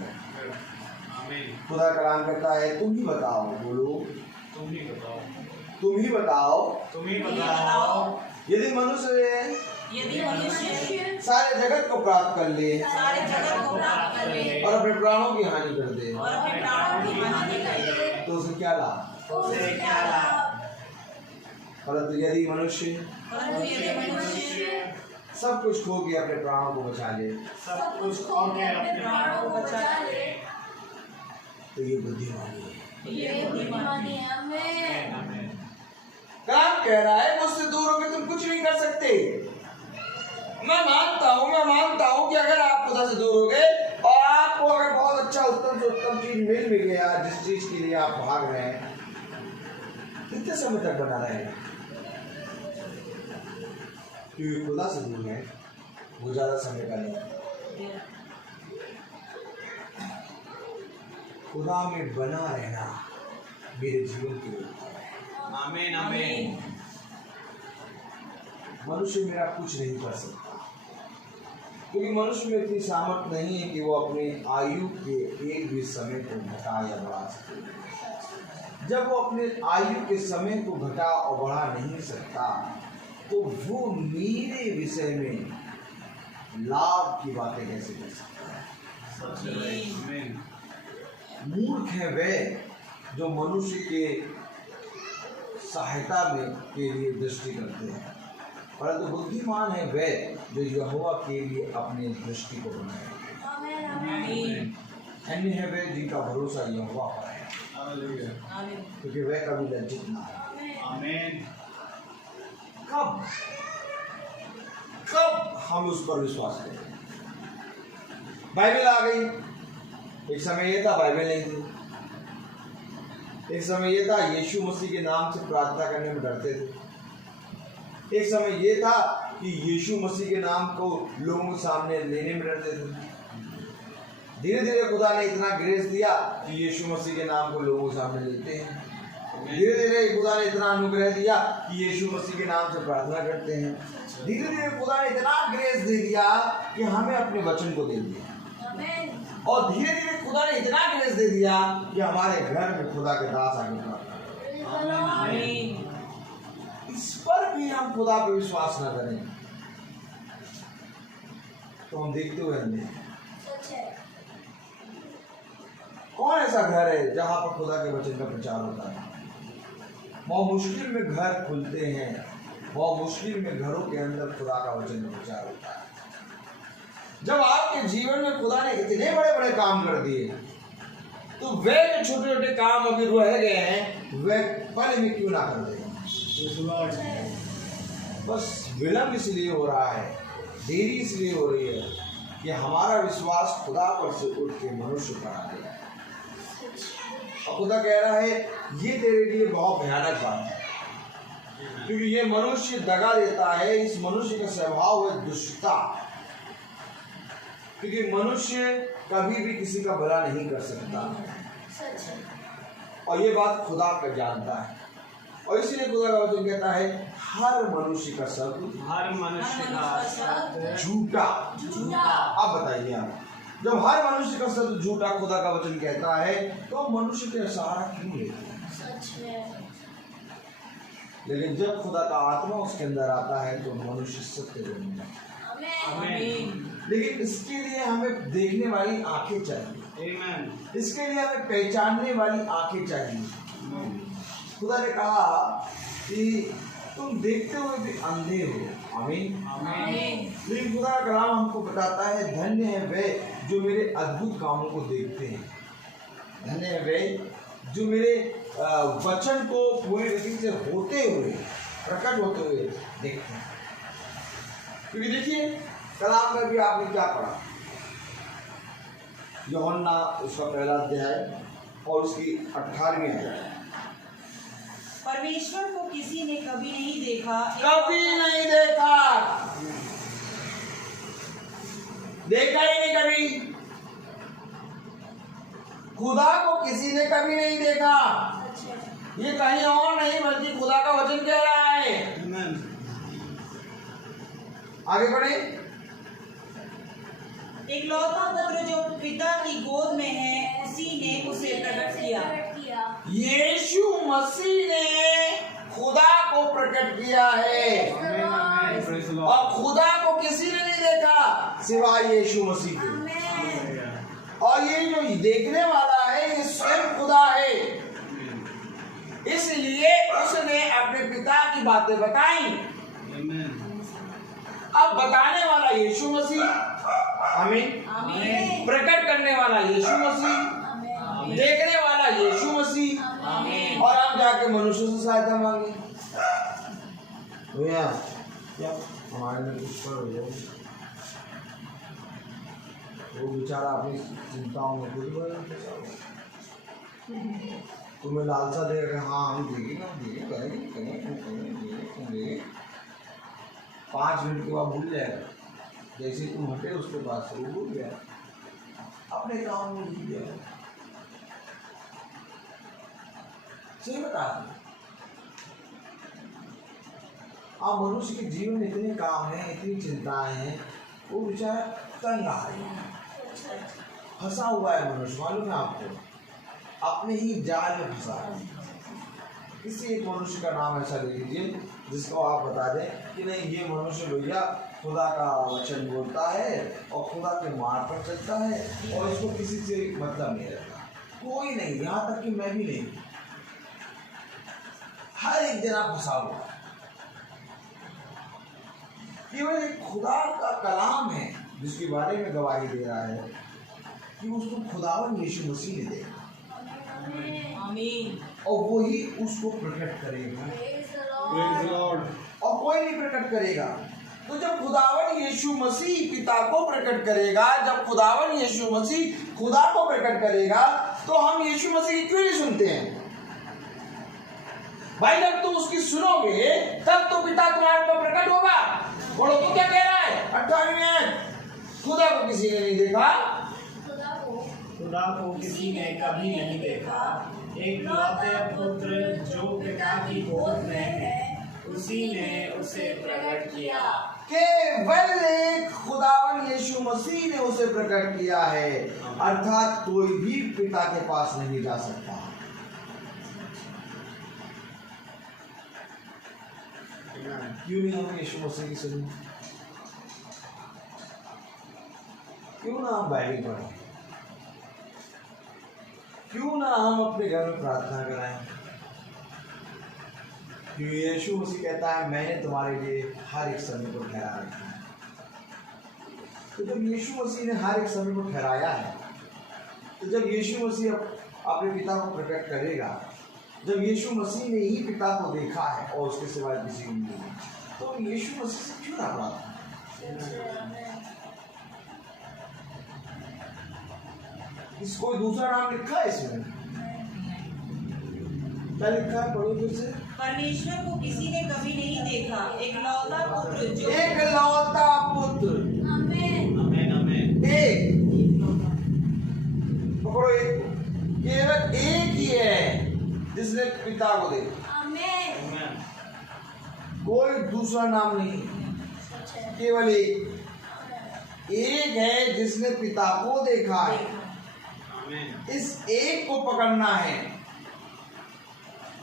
आमीन। खुदा कलाम कहता है तुम ही बताओ, बोलो तुम ही बताओ, तुम ही बताओ, तुम ही बताओ। यदि मनुष्य सारे जगत को प्राप्त कर ले सारे जगत को प्राप्त कर ले और अपने प्राणों की हानि कर दे और अपने प्राणों की हानि करे तो उसे क्या लाभ? उसे क्या लाभ? परंतु यदि मनुष्य परंतु यदि मनुष्य सब कुछ खो के अपने प्राणों को बचा ले सब कुछ खो के अपने प्राणों को बचा ले तो ये बुद्धिमानी है। ये बुद्धिमानी है। आमीन। कलाम कह रहा है मुझसे दूर होकर तुम कुछ नहीं कर सकते। मैं मानता हूँ कि अगर आप खुदा से दूर हो गए और आपको अगर बहुत अच्छा उत्तम से उत्तम चीज मिल भी गया, जिस चीज के लिए आप भाग रहे हैं, कितने समय तक बना रहेगा? क्योंकि खुदा से दूर है वो ज्यादा समय का नहीं। खुदा में बना रहना मेरे जीवन की योजना है। आमीन। आमीन। मनुष्य मेरा कुछ नहीं कर सकता क्योंकि मनुष्य में इतनी सामर्थ्य नहीं है कि वो अपनी आयु के एक भी समय को घटा या बढ़ा सके। जब वो अपने आयु के समय को घटा और बढ़ा नहीं सकता तो वो मेरे विषय में लाभ की बातें कैसे कर सकता है? आमीन। मूर्ख है वे जो मनुष्य के सहायता में के लिए दृष्टि करते हैं, परंतु बुद्धिमान है वे जो यहोवा के लिए अपने दृष्टि को बनाए। आमीन। धन्य है वे जिनका भरोसा यहोवा पर है हालेलुया। आमीन। क्योंकि वे कभी लज्जित ना हो। आमीन। कब हम उस पर विश्वास करें? बाइबल आ गई, एक समय ये था बाइबल नहीं थी, एक समय ये था यीशु मसीह के नाम से प्रार्थना करने में डरते थे, एक समय ये था कि यीशु मसीह के नाम को लोगों के सामने लेने में डरते थे। धीरे धीरे खुदा ने इतना ग्रेस दिया कि यीशु मसीह के नाम को लोगों के सामने लेते हैं। धीरे धीरे खुदा ने इतना अनुग्रह दिया कि यीशु मसीह के नाम से प्रार्थना करते हैं। धीरे धीरे खुदा ने इतना ग्रेस दे दिया कि हमें अपने वचन को दे दिया। और धीरे धीरे खुदा ने इतना ग्रेस दे दिया कि हमारे घर में खुदा के दास आगे प्रार्थना। आमीन। इस पर भी हम खुदा पे विश्वास न करें तो हम देखते हुए अंधे हैं। कौन ऐसा घर है जहां पर खुदा के वचन का प्रचार होता है? बहुत मुश्किल में घर खुलते हैं, बहुत मुश्किल में घरों के अंदर खुदा का वचन का प्रचार होता है। जब आपके जीवन में खुदा ने इतने बड़े बड़े काम कर दिए तो वे जो छोटे छोटे काम अभी रह गए हैं वे पल में क्यों ना कर दें? बस विलंब इसलिए हो रहा है, देरी इसलिए हो रही है कि हमारा विश्वास खुदा पर से उठ के मनुष्य पर आ गया है। और खुदा कह रहा है ये तेरे लिए बहुत भयानक बात है, क्योंकि ये मनुष्य दगा देता है। इस मनुष्य का स्वभाव है दुष्टता, क्योंकि मनुष्य कभी भी किसी का भला नहीं कर सकता और ये बात खुदा पर जानता है। और इसीलिए खुदा का वचन कहता है हर मनुष्य का शब्द हर मनुष्य का झूठा। अब बताइए आप, जब हर मनुष्य का शब्द झूठा खुदा का वचन कहता है तो मनुष्य के सहारा क्यों लेते हैं? लेकिन जब खुदा का आत्मा उसके अंदर आता है तो मनुष्य सत्य बोलता है। आमीन। लेकिन इसके लिए हमें देखने वाली आंखें चाहिए, आमीन। इसके लिए हमें पहचानने वाली आंखें चाहिए। खुदा ने कहा कि तुम देखते हुए भी अंधे हो। आमीन। आमीन। लेकिन खुदा का कलाम हमको बताता है, धन्य है वे जो मेरे अद्भुत कामों को देखते हैं, धन्य है वे जो मेरे वचन को पूरी रीति से होते हुए, प्रकट होते हुए देखते हैं। क्योंकि देखिए कलाम में भी आपने क्या पढ़ा, यूहन्ना उसका पहला अध्याय और उसकी 18वीं आयत। परमेश्वर को किसी ने कभी नहीं देखा, कभी नहीं देखा, देखा ही नहीं कभी। खुदा को किसी ने कभी नहीं देखा, ये कहीं और नहीं बल्कि खुदा का वचन कह रहा है। आमीन। आगे बढ़े। एकलौता पुत्र जो पिता की गोद में है, उसी ने उसे प्रकट किया। यीशु मसीह ने खुदा को प्रकट किया है, आमीन। Praise the Lord. और खुदा को किसी ने नहीं देखा सिवाय यीशु मसीह के। और ये जो देखने वाला है ये स्वयं खुदा है, इसलिए उसने अपने पिता की बातें बताई। आमीन। अब बताने वाला यीशु मसीह, आमीन, आमीन। प्रकट करने वाला यीशु मसीह, देखने वाला यीशु मसीह, आमीन। और हम जाके मनुष्य से सहायता मांगे। भैया क्या हमारे लिए कुछ कर हो जाए, वो बेचारा अपनी चिंताओं में खुद तुम्हें लालसा देगा, हाँ हम देंगे करेंगे। 5 मिनट के बाद भूल जाएगा, जैसे तुम हटे उसके पास से वो भूल गया, अपने काम में भूल गया। सही बता आप, मनुष्य के जीवन में इतने काम हैं, इतनी चिंताएं हैं, वो बेचारा तंग आ गया, फंसा हुआ है मनुष्य। मालूम है आपको, अपने ही जाल में फंसा है। किसी एक मनुष्य का नाम ऐसा ले लीजिए जिसको आप बता दें कि नहीं ये मनुष्य भैया खुदा का वचन बोलता है और खुदा के मार्ग पर चलता है और इसको किसी से मतलब नहीं रहता, कोई नहीं, यहाँ तक कि मैं भी नहीं, हर एक जना फंसा हुआ है। केवल एक खुदा का कलाम है जिसके बारे में गवाही दे रहा है कि उसको खुदावन यीशु मसीह ने देखा, आमीन। और वही उसको प्रकट करेगा, प्रेज़ द लॉर्ड। और कोई नहीं प्रकट करेगा। तो जब खुदावन यीशु मसीह पिता को प्रकट करेगा, जब खुदावन यीशु मसीह खुदा को प्रकट करेगा, तो हम यीशु मसीह की क्यों नहीं सुनते हैं भाई? जब तुम उसकी सुनोगे तब तो पिता तुम्हारे पर प्रकट होगा। बोलो तो क्या कह रहा है 18वीं आयत, खुदा को किसी ने नहीं देखा, खुदा को किसी ने कभी नहीं देखा, एकलौते पुत्र जो पिता की गोद में है, उसी ने उसे प्रकट किया। केवल एक खुदावन यीशु मसीह ने उसे प्रकट किया है, अर्थात कोई भी पिता के पास नहीं जा सकता। क्यों नहीं हम यीशु मसीह की सुनी? क्यों ना हम बाइबल पढ़ें? क्यों ना हम अपने घर में प्रार्थना कराएं? क्योंकि यीशु मसीह कहता है मैंने तुम्हारे लिए हर एक समय को ठहरा रखा है। तो जब यीशु मसीह ने हर एक समय को ठहराया है, तो जब यीशु मसीह अपने पिता को प्रकट करेगा, जब यीशु मसीह ने ही पिता को देखा है और उसके सिवाय किसी को नहीं, तो यीशु मसीह से क्यों ना प्रार्थना? इस कोई दूसरा नाम लिखा है इसमें? क्या लिखा है? पढ़ो फिर से। परमेश्वर को किसी ने कभी नहीं देखा, एकलौता पुत्र जो एकलौता पुत्र, आमीन। आमीन। एक, पकड़ो एक, केवल एक ही है जिसने पिता को देखा, आमीन। कोई दूसरा नाम नहीं, केवल एक है जिसने पिता को देखा है। आमीन। इस एक को पकड़ना है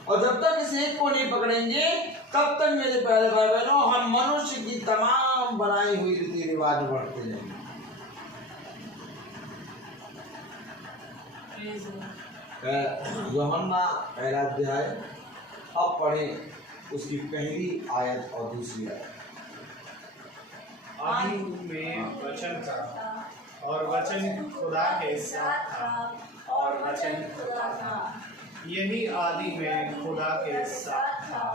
और जब तक इस एक को नहीं पकड़ेंगे तब तक मेरे प्यारे भाई बहनों हम मनुष्य की तमाम बनाई हुई रीति रिवाज बढ़ते जाएंगे। यूहन्ना पहला अध्याय अब पढ़े उसकी पहली आयत और दूसरी आयत। आदि में वचन था और वचन खुदा के साथ था और वचन खुदा था। यही आदि में खुदा के साथ था।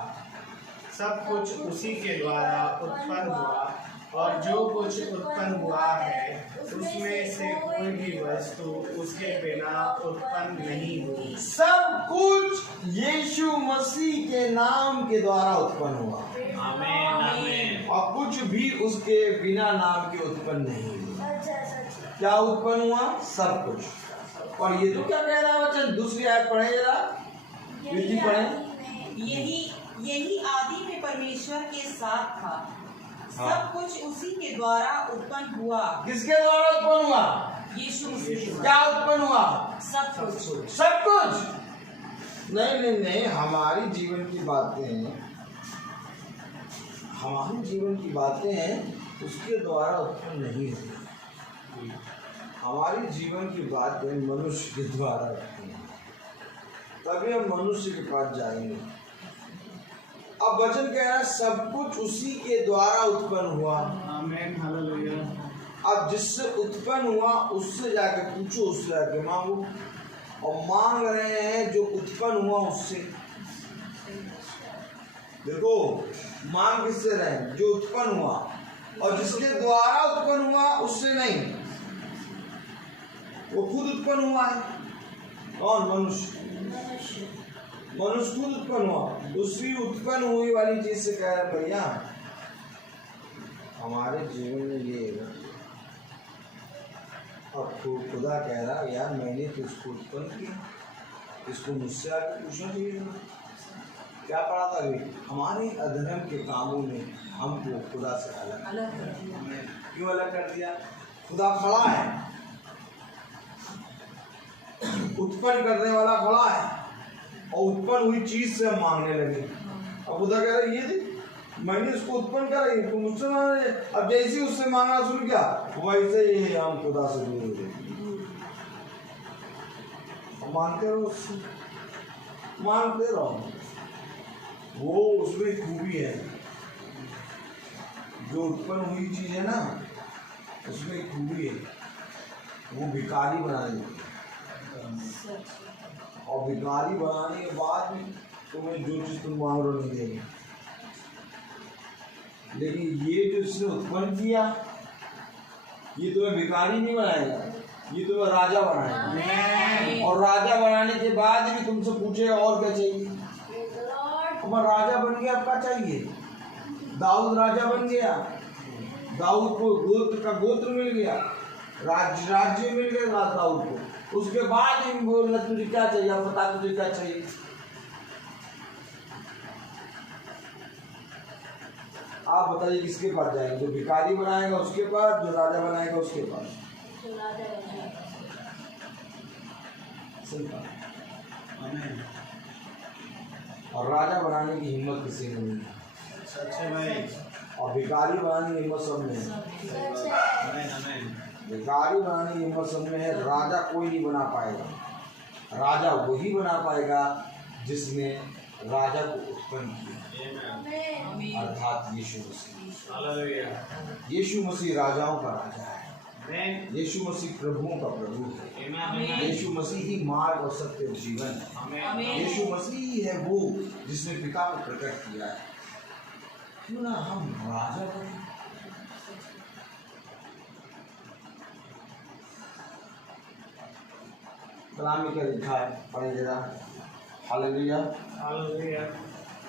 सब कुछ उसी के द्वारा उत्पन्न हुआ और जो कुछ उत्पन्न हुआ है उसमें से कोई भी वस्तु उसके बिना उत्पन्न नहीं हुई। सब कुछ यीशु मसीह के नाम के द्वारा उत्पन्न हुआ। आमीन आमीन। और कुछ भी उसके बिना नाम के उत्पन्न नहीं हुआ। क्या उत्पन्न हुआ? सब कुछ। और ये तो क्या कह रहा है वचन? दूसरी आयत पढ़े जरा, यही पढ़े। यही आदि में परमेश्वर के साथ था। हाँ। सब कुछ उसी के द्वारा उत्पन्न हुआ। किसके द्वारा उत्पन्न हुआ? यीशु मसीह। क्या उत्पन्न हुआ? सब कुछ। सब कुछ नहीं नहीं नहीं, हमारी जीवन की बातें उसके द्वारा उत्पन्न नहीं होती। हमारी जीवन की बातें मनुष्य के द्वारा उत्पन्न हैं। तभी हम मनुष्य के पास जाएंगे। अब वचन कह रहा है सब कुछ उसी के द्वारा उत्पन्न हुआ। आमीन हालेलुया। अब जिससे उत्पन्न हुआ उससे जाके पूछो, उससे जाके मांगो। और मांग रहे हैं जो उत्पन्न हुआ उससे। देखो मांग किससे रहे? जो उत्पन्न हुआ। और जिसके द्वारा उत्पन्न हुआ उससे नहीं, वो खुद उत्पन्न हुआ है। कौन? मनुष्य। मनुष्य खुद उत्पन्न हुआ। उसी उत्पन्न हुई वाली चीज से कह रहे भैया हमारे जीवन में ये है ना। अब खुदा कह रहा यार मैंने तो इसको उत्पन्न किया, इसको मुझसे आगे पूछना चाहिए था। क्या पढ़ा था अभी? हमारे अधर्म के कामों ने हमको खुदा से अलग कर दिया। क्यों अलग कर दिया? खुदा खड़ा है, उत्पन्न करने वाला खड़ा है और उत्पन्न हुई चीज से हम मांगने लगे। अब खुदा कह रहा ये देख मैंने इसको उत्पन्न करा, तो मुझसे मांगे। अब जैसे ही उससे मांगना शुरू किया वैसे ही हम खुदा से दूर हो गए। मांगते रहो उससे, मांगते रहो। वो उसमें खूबी है, जो उत्पन्न हुई चीज है ना उसमें खूबी है। वो भिखारी बना देती और भिखारी बनाने के बाद भी तुम्हें जो चीज तुम मांग रहे नहीं देंगे। लेकिन ये जो इसने उत्पन्न किया ये तुम्हें भिखारी नहीं बनाएगा, ये तुम्हें राजा बनाएगा। और राजा बनाने के बाद भी तुमसे पूछेगा और क्या चाहिए। अब राजा बन गया, अब क्या चाहिए? दाऊद राजा बन गया, दाऊद को गोत्र का गोत्र मिल गया, राज्य मिल गया दाऊद को। उसके बाद ही बोलना तुझे क्या चाहिए, अब बता तुझे क्या चाहिए। आप बताइए किसके पास जाएंगे? जो भिखारी बनाएगा उसके पास, जो राजा बनाएगा उसके पास। और राजा बनाने की हिम्मत किसी में नहीं है, सच्चे भाई। और भिखारी बनाने की हिम्मत सब में है। भिखारी बनाने की हिम्मत सब में है। राजा कोई नहीं बना पाएगा। राजा वही बना पाएगा जिसने राजा को उत्पन्न किया, अर्थात यीशु मसीह। यीशु मसीह राजाओं का राजा है। यीशु मसीह प्रभुओं का प्रभु है। यीशु मसीह ही मार्ग और सत्य और जीवन है। यीशु मसीह है वो जिसने पिता को प्रकट किया है। क्यों ना हम राजा बने। कलाम में क्या लिखा है? पढ़े जरा। Hallelujah hallelujah.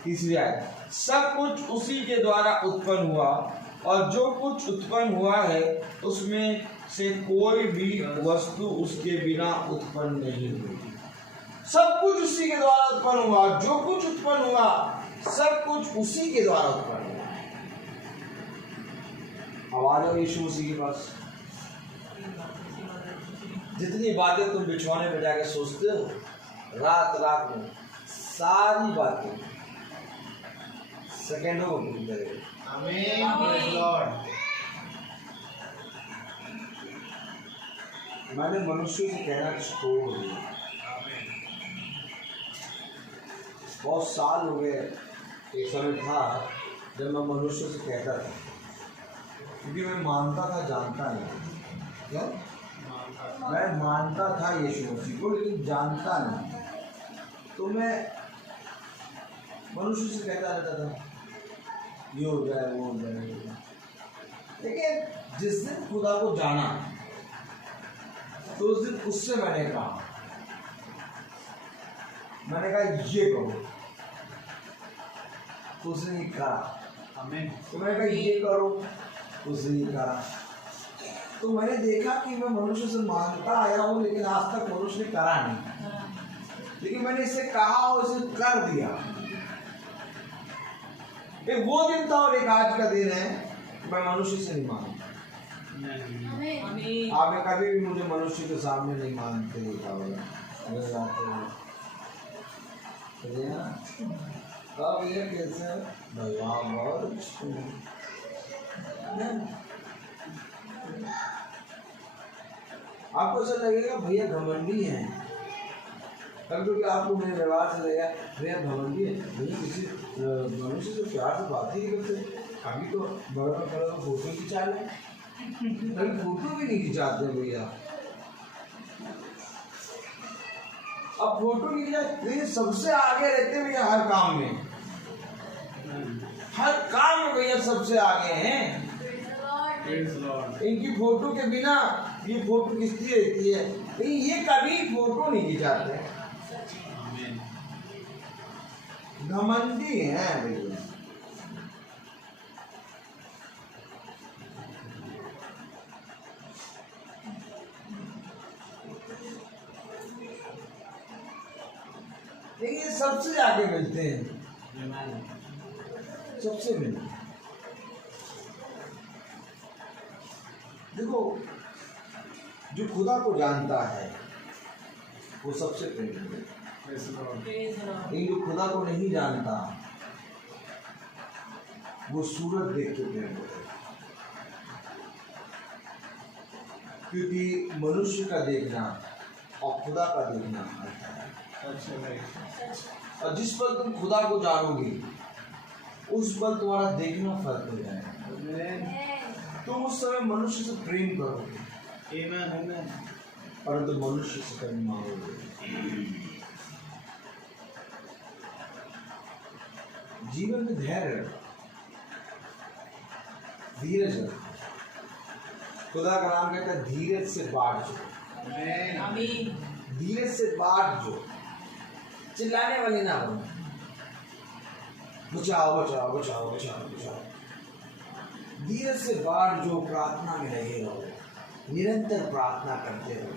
तीसरी आयत, सब कुछ उसी के द्वारा उत्पन्न हुआ और जो कुछ उत्पन्न हुआ है उसमें से कोई भी वस्तु उसके बिना उत्पन्न नहीं हुई। सब कुछ उसी के द्वारा उत्पन्न हुआ, जो कुछ उत्पन्न हुआ सब कुछ उसी के द्वारा उत्पन्न हुआ। अब आ जाओ यीशु मसीह के पास। जितनी बातें तुम बिछौने पे जाके सोचते हो रात रात में, सारी बातें सेकेंडों में पूरी करेगा। आमीन। Praise Lord. मैंने मनुष्य से कहना छोड़ दिया। बहुत साल हो गए, एक समय था जब मैं मनुष्य से कहता था, क्योंकि मैं मानता था, जानता नहीं। क्या? मैं मानता था यीशु मसीह को, लेकिन जानता नहीं। तो मैं मनुष्य से कहता रहता था, ये हो जाए, वो हो जाए, ये हो जाए। लेकिन जिस दिन खुदा को जाना, तो उस दिन उससे मैंने कहा ये करो, तो उसने ये करा। आमीन। तो मैंने कहा ये करो, तो उसने ये करा। तो मैंने देखा कि मैं मनुष्य से मांगता आया हूँ, लेकिन आज तक मनुष्य ने करा नहीं। लेकिन मैंने इसे कहा और इसे कर दिया। एक वो दिन था और एक आज का दिन है, मैं मनुष्य से नहीं मांगता। आप कभी भी मुझे मनुष्य के सामने नहीं मानते देखा होगा। अब ये कैसे भैया बहुत आपको ऐसा लगेगा भैया घमंडी हैं, क्योंकि आपको मेरे व्यवहार से लगेगा भैया घमंडी है, भैया किसी मनुष्य से प्यार से बात ही नहीं करते। अभी तो बड़ा बड़ा फोटो खिंचा लें, कभी फोटो भी नहीं खिंचाते भैया। अब फोटो नहीं खिंचाते, लेकिन सबसे आगे रहते भैया हर काम में, हर काम में भैया सबसे आगे हैं। इनकी फोटो के बिना ये फोटो खिंचती रहती है, लेकिन ये कभी फोटो नहीं खिंचाते। घमंडी हैं भैया। लेकिन सबसे आगे मिलते हैं, सबसे मिलते हैं। देखो, जो खुदा को जानता है वो सबसे प्रेमी है, लेकिन जो खुदा को नहीं जानता वो सूरज देख के प्रेम होता है। क्योंकि मनुष्य का देखना और खुदा का देखना आता है। और जिस पल तुम खुदा को जानोगे, उस पल तुम्हारा देखना फर्क हो जाएगा। तुम उस समय मनुष्य से प्रेम करोगे, परंतु मनुष्य से कभी मांगोगे। जीवन में धैर्य रखो, धीरज रखो। खुदा का नाम कहता है धीरज से बाट जो, धीरज से बाट जो, चिल्लाने वाली ना बनो। बचाओ बचाओ बचाओ बचाओ बचाओ। धीरज से बाट जो, प्रार्थना में लगे रहो, निरंतर प्रार्थना करते रहो,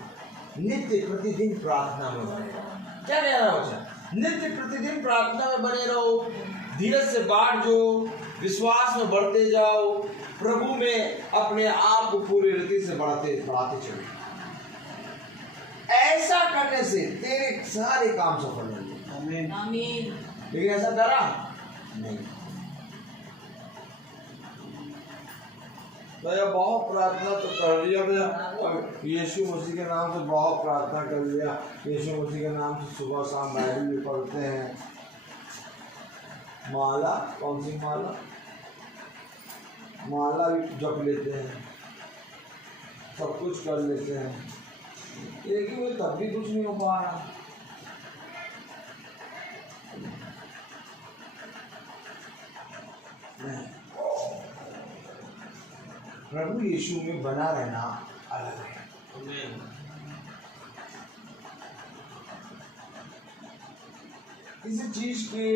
नित्य प्रतिदिन प्रार्थना में बने रहो। क्या कह रहा बच्चा? नित्य प्रतिदिन प्रार्थना में बने रहो, धीरज से बाट जो, विश्वास में बढ़ते जाओ, प्रभु में अपने आप को पूरी रीति से बढ़ाते चलो। ऐसा करने से तेरे सारे काम सफल होंगे। आमीन। लेकिन ऐसा करा नहीं। भैया बहुत प्रार्थना तो कर लिया भैया, यीशु मसीह के नाम से बहुत प्रार्थना कर लिया, यीशु मसीह के नाम से सुबह शाम बाइबल भी पढ़ते हैं। माला, कौन सी माला? माला भी जप लेते हैं, सब कुछ कर लेते हैं, लेकिन वो तब भी कुछ नहीं हो पा रहा। प्रभु यीशु में बना रहना अलग है। किसी चीज के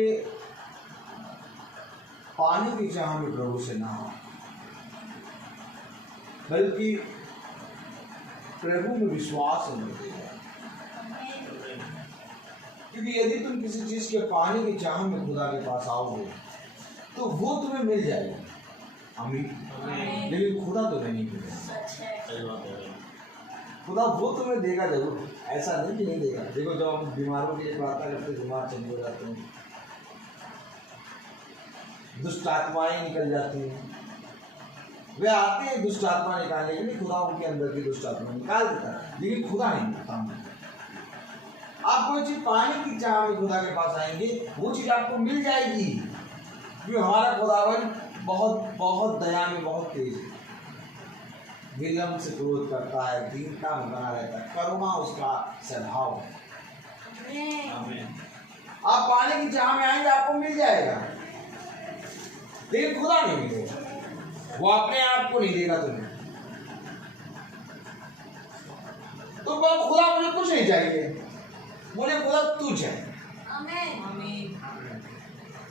पाने की चाह में प्रभु से ना हो, बल्कि प्रभु में विश्वास होना चाहिए। क्योंकि यदि तुम किसी चीज के पाने की चाह में खुदा के पास आओगे तो वो तुम्हें मिल जाएगी। आमीन। लेकिन खुदा तो नहीं मिलेगा। खुदा वो तुम्हें देगा जरूर, ऐसा नहीं कि नहीं देगा। देखो जब हम बीमारों के लिए प्रार्थना करते, बीमार चंगे हो जाते हैं, दुष्ट आत्माएं निकल जाती हैं, वे आते हैं दुष्ट आत्मा निकालने के लिए, खुदा उनके अंदर की दुष्ट आत्मा निकाल देता है, लेकिन खुदा नहीं काम करता। आप कोई चीज पाने की चाह में खुदा के पास आएंगे, वो चीज आपको मिल जाएगी, क्योंकि हमारा खुदावन बहुत बहुत दया में बहुत तेज है, विलम्ब से क्रोध करता है, दीनता में बना रहता है, करुणा उसका स्वभाव है। आप पाने की चाह में आएंगे, आपको मिल जाएगा, लेकिन खुदा नहीं मिलेगा, वो अपने आप को नहीं देगा तुम्हें। तो खुदा मुझे कुछ नहीं चाहिए, मुझे खुदा तू चाहिए।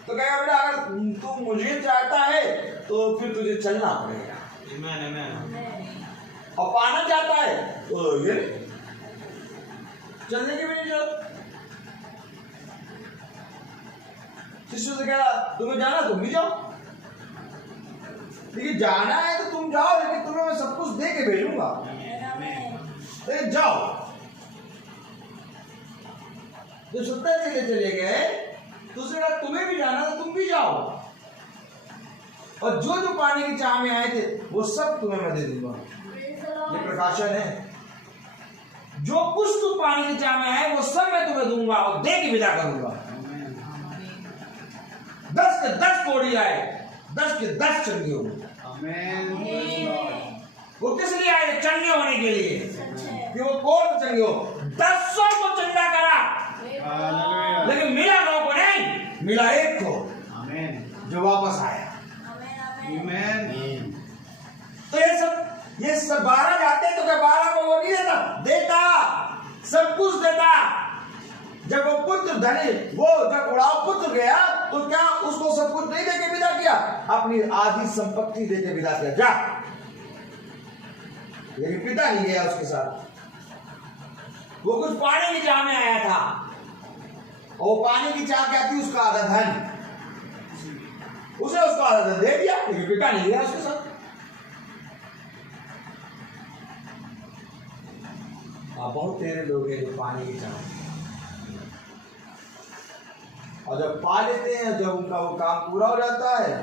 तो कहेगा बेटा अगर तू मुझे चाहता है तो फिर तुझे चलना पड़ेगा, और पाना चाहता है तो ये चलने की भी नहीं जरूरत। शिष्य से कहा तुम्हें जाना तुम भी जाओ, लेकिन जाना है तो तुम जाओ, लेकिन तुम्हें मैं सब कुछ दे के भेजूंगा, लेकिन जाओ। जो 70 चले गए, दूसरे का तुम्हें भी जाना तो तुम भी जाओ, और जो जो पाने की चाह में आए थे वो सब तुम्हें मैं दे दूंगा। ये प्रकाशन है, जो कुछ तुम पाने की चाह में आए वो सब मैं तुम्हें दूंगा और दे के विदा करूंगा। 10 के 10 कोड़ी आए, 10 के 10 चंगे हो। वो किस लिए आए? चंगे होने के लिए, कि वो कौन चंगे हो? 10 को चंगा करा, लेकिन मिला 9 को नहीं, मिला 1 को जो वापस आया। तो ये सब 12 जाते तो क्या 12 को वो नहीं देता सब कुछ देता। जब वो पुत्र धनी, वो जब उड़ाव पुत्र गया तो क्या उसको सब कुछ नहीं देके विदा किया? अपनी आधी संपत्ति देके विदा किया, जा। लेकिन पिता नहीं गया उसके साथ, वो कुछ पाने की चाह में आया था, और पाने की चाह क्या थी? उसका आधा धन, उसे उसका आधा धन दे दिया, लेकिन पिता नहीं गया उसके साथ। बहुत तेरे लोग हैं जो पाने की चाह, और जब पा लेते हैं, जब उनका वो काम पूरा हो जाता है,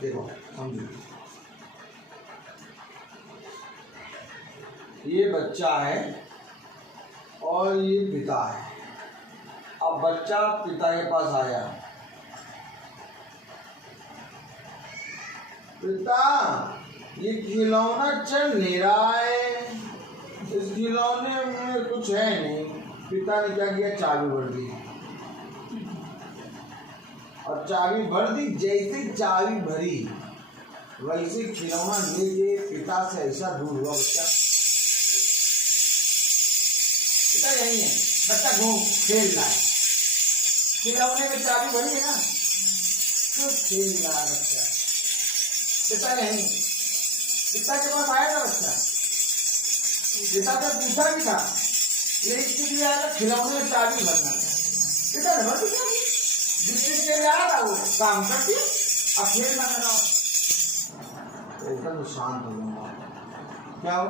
देखो समझो, ये बच्चा है और ये पिता है। अब बच्चा पिता के पास आया, पिता ये खिलौना चल नहीं रहा है, इस खिलौने में कुछ है नहीं। पिता ने क्या किया? चाबी भर दी, और चाबी भर दी, जैसे चाबी भरी वैसे खिलौना लेके पिता से ऐसा दूर हुआ बच्चा। पिता यही है, बच्चा घूम खेल रहा है, खिलौने में चाबी भरी है ना, तो खेल रहा है बच्चा। पिता नहीं, पिता के पास आया था बच्चा, पिता से पूछा भी था, ये इसके लिए आया था खिलौने में चाबी भरना था। पिता ने भर दिया, जिस चीज के लिए आया था वो काम कर दिया, अब खेलना करना। एकदम शांत हो गया। क्या हो?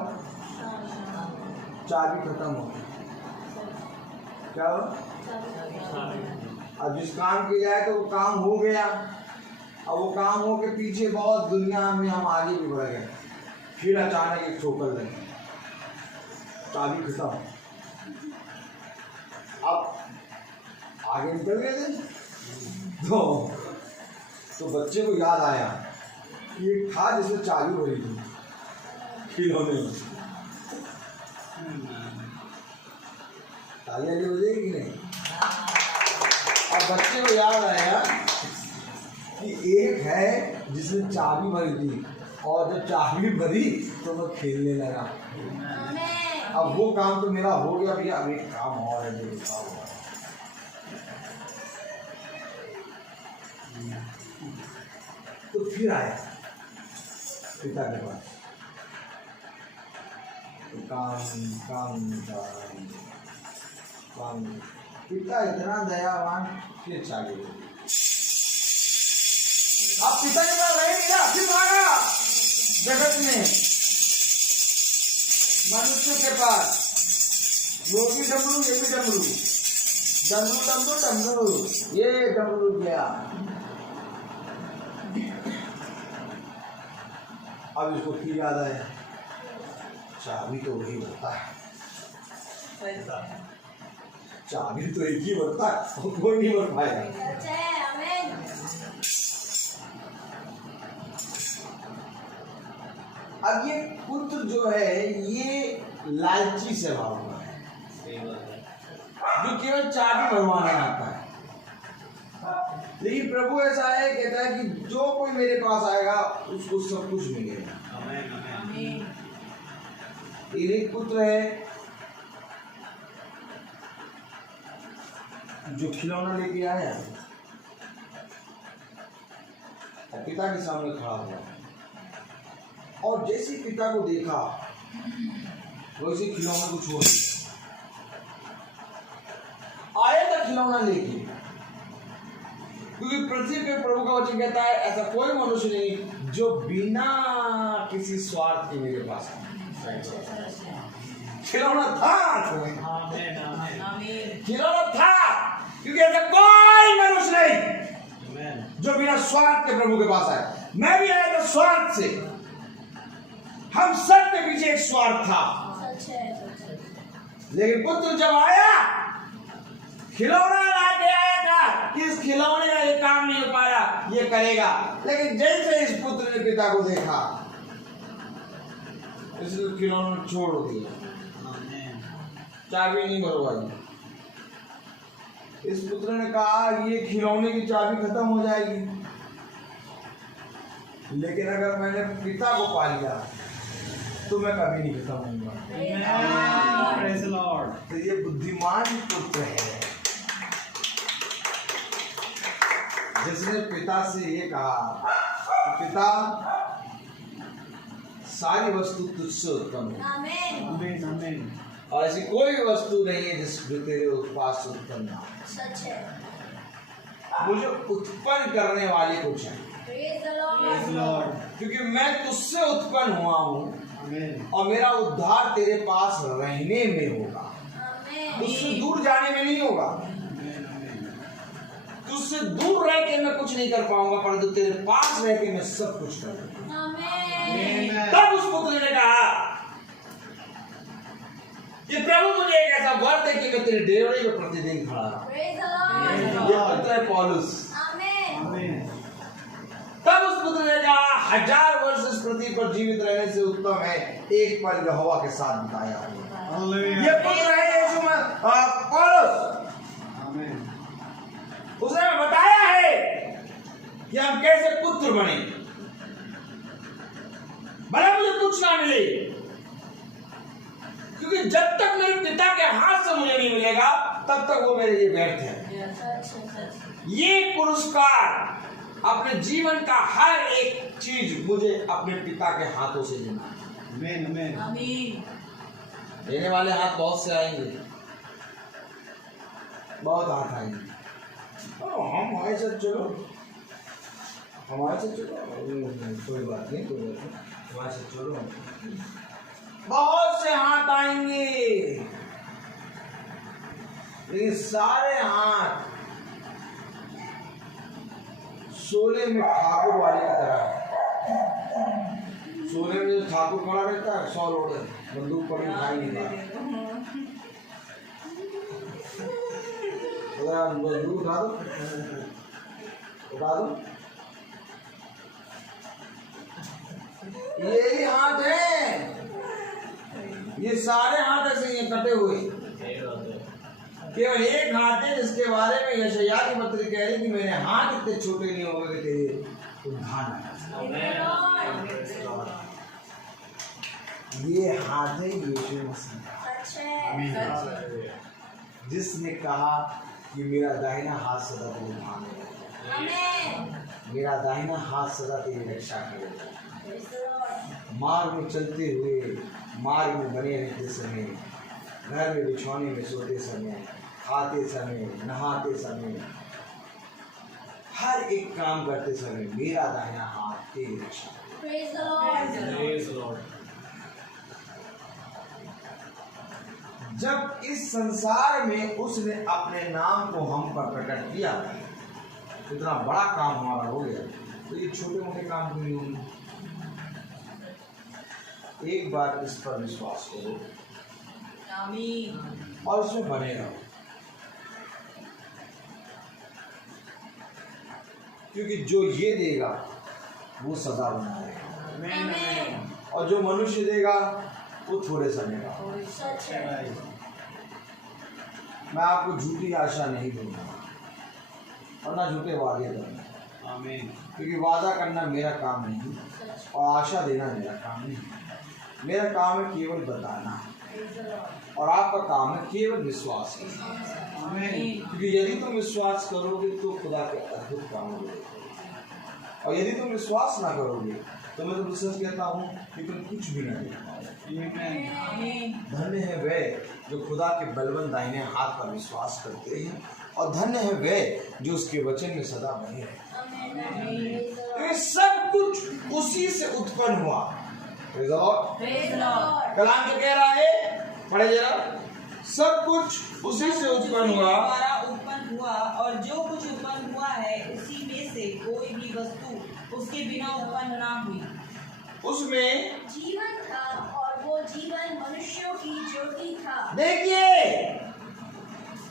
चाबी खत्म हो गई। क्या हो? अब जिस काम किया जाए तो वो काम हो गया, अब वो काम हो के पीछे बहुत दुनिया में हम आगे भी बढ़ गए, फिर अचानक एक ठोकर लगी, चाबी खत्म। अब आगे निकल गए थे, तो बच्चे को याद आया कि एक था जिसने चाबी भरी थी खिलौने में। तालियां भी बजेगी कि नहीं? अब बच्चे को याद आया कि एक है जिसने चाबी भरी थी, और जब चाबी भरी तो मैं खेलने लगा। अब वो काम तो मेरा हो गया भैया, अब एक काम और है जो रुका हुआ है। तो फिर आया पिता के पास, काम काम काम, पिता इतना दयावान फिर चालू हो। अब पिता के पास रहे नहीं ना, फिर भागा जगत में मनुष्य के पास। वो भी डमरू, ये भी डमरू, डमरू डमरू डमरू, ये डमरू गया। अब इसको फिर याद आया, चाबी तो वही होता है, चाबी तो एक ही बनता है, वो कोई नहीं बन पाएगा। अब ये पुत्र जो है ये लालची स्वभाव का है, जो केवल चाबी भरवाने आता है। लेकिन प्रभु ऐसा है, कहता है कि जो कोई मेरे पास आएगा उसको सब कुछ मिलेगा। एक पुत्र है जो खिलौना लेके आया और पिता के सामने खड़ा हुआ, और जैसे पिता को देखा वैसे खिलौना को छोड़ दिया। आया था खिलौना लेके, क्योंकि पृथ्वी पे प्रभु का वचन कहता है ऐसा कोई मनुष्य नहीं जो बिना किसी स्वार्थ के मेरे पास आए। खिलौना था, खिलौना था, क्योंकि ऐसा कोई मनुष्य नहीं जो बिना स्वार्थ के प्रभु के पास आए। मैं भी आया था स्वार्थ से, हम सब के पीछे एक स्वार्थ था। लेकिन पुत्र जब आया, खिलौना लाके आया था कि इस खिलौने का ये काम नहीं हो पा रहा, ये करेगा। लेकिन जैसे इस पुत्र ने पिता को देखा, इसने खिलौना छोड़ दिया, चाबी नहीं भरवाई। इस पुत्र ने कहा ये खिलौने की चाबी खत्म हो जाएगी, लेकिन अगर मैंने पिता को पा लिया तो मैं कभी नहीं खत्म होऊंगा। तो ये बुद्धिमान पुत्र है जिसने पिता से ये कहा कि पिता सारी वस्तु तुझसे उत्पन्न है और ऐसी कोई वस्तु नहीं है जो तेरे पास से उत्पन्न ना हो। मुझे उत्पन्न करने वाले को चाहिए, क्योंकि मैं तुझसे उत्पन्न हुआ हूँ और मेरा उद्धार तेरे पास रहने में होगा, तुझसे दूर जाने में नहीं होगा। तुझसे दूर रह के मैं कुछ नहीं कर पाऊंगा, परंतु तेरे पास रह के मैं सब कुछ कर पाऊंगा। तब उस पुत्र ने कहा कि प्रभु मुझे एक ऐसा वर दे कि मैं तेरे डेरे में प्रतिदिन खड़ा रहूं। ये पुत्र है पौलुस। तब उस पुत्र ने कहा 1000 वर्ष इस पृथ्वी पर जीवित रहने से उत्तम है एक पल यहोवा के साथ बिताया। ये पुत्र है यीशु पौलुस। उसने बताया है कि हम कैसे पुत्र बने, भले मुझे कुछ ना मिले, क्योंकि जब तक मेरे पिता के हाथ से मुझे नहीं मिलेगा तब तक वो मेरे लिए व्यर्थ है। ये पुरस्कार अपने जीवन का हर एक चीज मुझे अपने पिता के हाथों से लेना है। देने वाले हाथ बहुत से आएंगे, बहुत हाथ आएंगे। हम हमारे साथ चलो, हमारे साथ चलो, कोई बात नहीं, कोई बात नहीं, हमारे साथ चलो। बहुत से हाथ आएंगे, लेकिन सारे हाथ सोले में ठाकुर वाले की तरह है। सोले में जो ठाकुर खड़ा रहता है, 100 लोग बंदूक पड़ी उठाई नहीं पाता। बंदूक उठा दो, उठा दो। ये हाथ है, ये सारे हाथ ऐसे ही कटे हुए। केवल एक हाथ है जिसके बारे में यशायाह की पत्री कह रही कि मेरे हाथ इतने छोटे नहीं होंगे कि तेरे उद्धार। ये हाथ है यीशु मसीह, जिसने कहा कि मेरा दाहिना हाथ सदा तेरे उद्धार, मेरा दाहिना हाथ सदा तेरी रक्षा करेगा। मार्ग में चलते हुए, मार्ग में बने रहते समय, घर में बिछौने में सोते समय, खाते समय, नहाते समय, हर एक काम करते समय मेरा दाहिना हाथ तेरी रक्षा करे। Praise the Lord. Praise the Lord. जब इस संसार में उसने अपने नाम को हम पर प्रकट किया, इतना बड़ा काम हमारा हो गया, तो ये छोटे मोटे काम नहीं होंगे। एक बार इस पर विश्वास करो आमीन। और उसमें बने रहो, क्योंकि जो ये देगा वो सदा बना रहेगा, आमीन। और जो मनुष्य देगा वो थोड़े समय का। सच है। मैं आपको झूठी आशा नहीं दूंगा और ना झूठे वादे दूंगा, आमीन। क्योंकि वादा करना मेरा काम नहीं और आशा देना मेरा काम नहीं। मेरा काम है केवल बताना, और आपका काम है केवल विश्वास करना। आमीन। क्योंकि यदि तुम विश्वास करोगे तो खुदा के अद्भुत काम होंगे, और यदि तुम विश्वास ना करोगे तो मैं तुमसे सच कहता हूँ कि तुम कुछ भी नहीं देख पाओगे। आमीन। धन्य है वे जो खुदा के बलवंत दाहिने हाथ पर विश्वास करते हैं, और धन्य है वे जो उसके वचन में सदा बने हैं। ये सब कुछ उसी से उत्पन्न हुआ। Praise the Lord। Praise the Lord. कलाम जो कह रहा है, पढ़े जरा। सब कुछ उसी से उत्पन्न हुआ, द्वारा उत्पन्न हुआ, और जो कुछ उत्पन्न हुआ है उसी में से कोई भी वस्तु उसके बिना उत्पन्न ना हुई। उसमें जीवन था और वो जीवन मनुष्यों की ज्योति था। देखिए,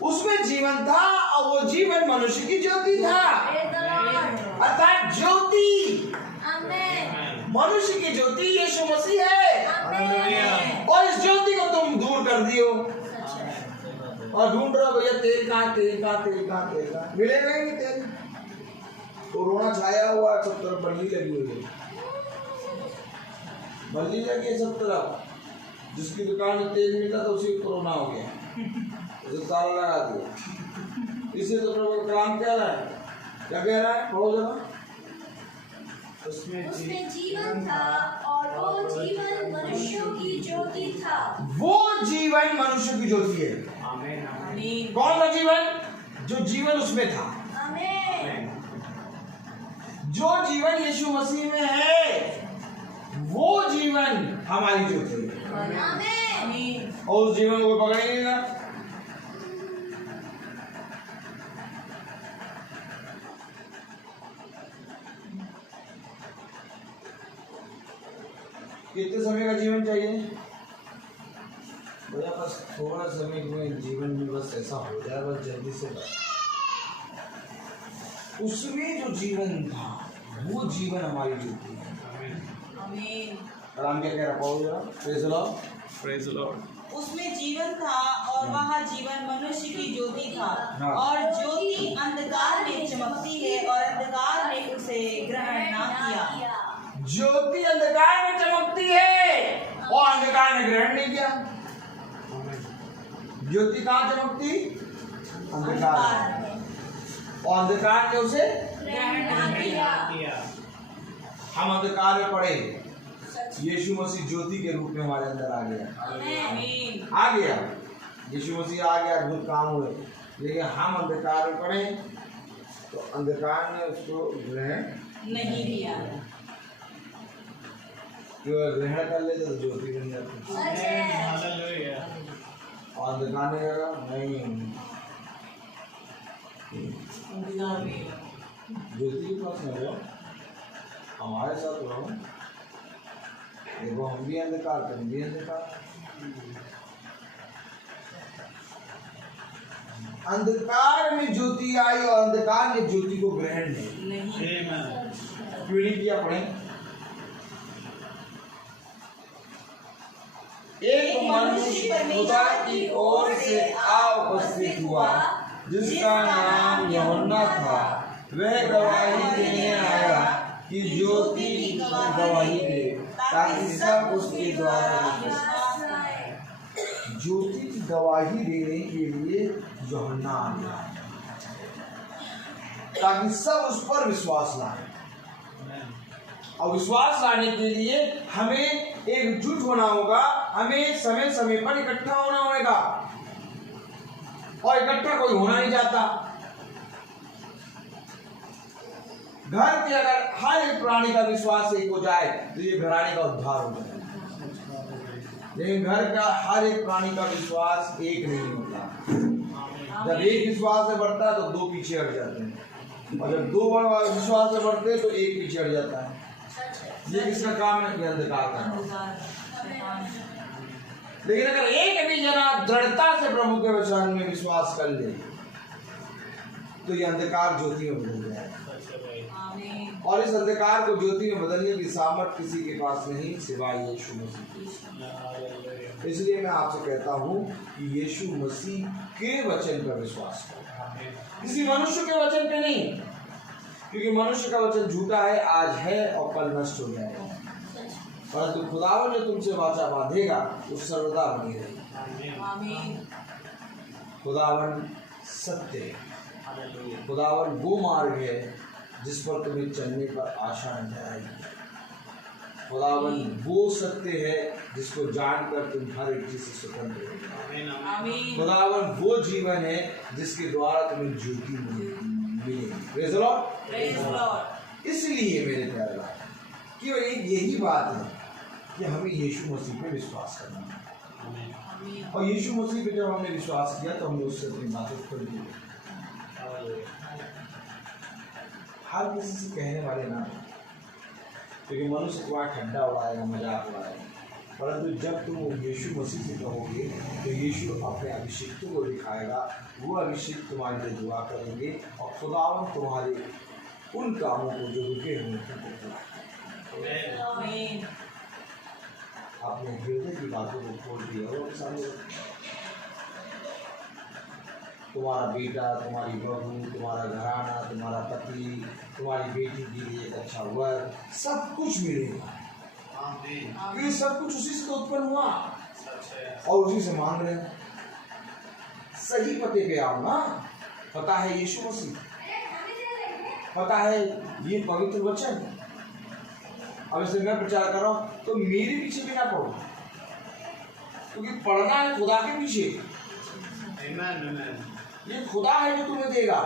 उसमें जीवन था और वो जीवन मनुष्य की ज्योति था। Praise the Lord. अर्थात ज्योति, Amen. मनुष्य की ज्योति यीशु मसीह है, Amen. और इस ज्योति को तुम दूर कर दियो सच है। और ढूंढ रहे हो भैया तेल कहाँ, तेल कहाँ, तेल कहाँ, तेल कहाँ। मिलेगा ही नहीं तेल। कोरोना छाया हुआ, सब तरफ बल्ली लगी हुई है, बल्ली लगी है सब तरफ। जिसकी दुकान में तेल मिला था उसी को कोरोना हो गया, उसे ताला लगा दिया। इसे तो प्रभु कलाम कह रहा है, क्या कह रहा है, पढ़ो जरा। उसमें उसमें जीवन था और वो जीवन मनुष्यों की ज्योति था। वो जीवन मनुष्य की ज्योति है। आमीन। आमीन। कौन सा जीवन? जो जीवन उसमें था, Amen. जो जीवन यीशु मसीह में है, वो जीवन हमारी ज्योति है। Amen. आमीन। और उस जीवन को पकड़ेंगे ना, कितने समय का जीवन चाहिए भैया? बस थोड़ा समय में जीवन में बस ऐसा हो जाए, बस जल्दी से बस। उसमें जो जीवन था वो जीवन हमारी ज्योति है। आमीन। राम क्या कह रहा पाओ जरा। Praise the Lord. Praise the Lord. उसमें जीवन था और वह जीवन मनुष्य की ज्योति था, हाँ। और ज्योति अंधकार में चमकती है और अंधकार ने उसे ग्रहण ना किया। ज्योति अंधकार में चमकती है और अंधकार ने ग्रहण नहीं किया। ज्योति कहाँ चमकती? अंधकार में, और अंधकार ने उसे ग्रहण ना किया। किया। हम अंधकार में पड़े, यीशु मसीह ज्योति के रूप में हमारे अंदर आ गया। आमीन। आ गया यीशु मसीह आ गया, अद्भुत काम हुए, लेकिन हम अंधकार में पड़े तो अंधकार ने उसको ग्रहण नहीं किया। ग्रहण कर लेते तो ज्योति बन जाती, सच है। Hallelujah. और अंधकार ने कहा नहीं, ज्योति के पास न रहो, हमारे साथ रहो। देखो हम भी अंधकार, तुम भी अंधकार। अंधकार में ज्योति आई और अंधकार ने ज्योति को ग्रहण नहीं Amen. क्यों नहीं किया? पढ़े। एक मनुष्य खुदा की ओर से आ उपस्थित हुआ जिसका नाम यूहन्ना था। वह गवाही देने आया कि ज्योति की गवाही दे ताकि सब उसके द्वारा विश्वास करें। ज्योति की गवाही देने के लिए यूहन्ना आया ताकि सब उस पर विश्वास लाए। और विश्वास लाने के लिए हमें एकजुट होना होगा, हमें समय समय पर इकट्ठा होना होगा। और इकट्ठा कोई होना नहीं चाहता। घर के अगर हर एक प्राणी का विश्वास एक हो जाए तो ये घराने का उद्धार हो जाए, लेकिन घर का हर एक प्राणी का विश्वास एक नहीं होता। जब एक विश्वास से बढ़ता है तो दो पीछे हट जाते हैं, और जब दो विश्वास से बढ़ते हैं तो एक पीछे हट जाता है। ये किसका काम है? अंधकार का। लेकिन अगर एक भी जना दृढ़ता से प्रभु के वचन में विश्वास कर ले तो ये अंधकार ज्योति में बदल जाए, और इस अंधकार को ज्योति में बदलने की सामर्थ किसी के पास नहीं सिवाय यीशु मसीह। इसलिए मैं आपसे कहता हूँ कि यीशु मसीह के वचन पर विश्वास करो, किसी मनुष्य के वचन पे नहीं, क्योंकि मनुष्य का वचन झूठा है, आज है और कल नष्ट हो जाएगा, परंतु खुदावन जो तुमसे वाचा बांधेगा वो सर्वदा बनी रहेगी। खुदावन सत्य है, खुदावन वो मार्ग है जिस पर तुम्हें चलने पर आशा नहीं आएगी। खुदावन वो सत्य है जिसको जानकर तुम हर एक चीज से स्वतंत्र हो। खुदावन वो जीवन है जिसके द्वारा तुम्हें ज्योति मिलेगी। Praise the Lord. इसलिए मेरे प्यारे भाई केवल एक यही बात है कि हमें यीशु मसीह पे विश्वास करना है, और यीशु मसीह पे जब हमने विश्वास किया तो हमने उससे अपनी बातें खोल दी। हर किसी से कहने वाले ना, क्योंकि मनुष्य तुम्हारा ठंडा उड़ाएगा, मजाक उड़ाएगा, परंतु जब तुम यीशु मसीह से कहोगे तो यीशु अपने अभिषेक को दिखाएगा, वो अभिषेक तुम्हारे लिए दुआ करेंगे और खुदावन तुम्हारे उन कामों को जो रुके हुए अपने हृदय की बातों को खोल दिया और सामने तुम्हारा बेटा, तुम्हारी बहू, तुम्हारा घराना, तुम्हारा पति, तुम्हारी बेटी के लिए एक अच्छा वर, सब कुछ मिलेगा। ये सब कुछ उसी से तो उत्पन्न हुआ और उसी से मांग रहे हैं। सही पते पे आओ ना, पता है यीशु मसीह, पता है ये पवित्र वचन। अब इसे मैं प्रचार कर रहा हूँ तो मेरे पीछे भी ना पढ़ो, क्योंकि पढ़ना है खुदा के पीछे। ये खुदा है जो तुम्हें देगा,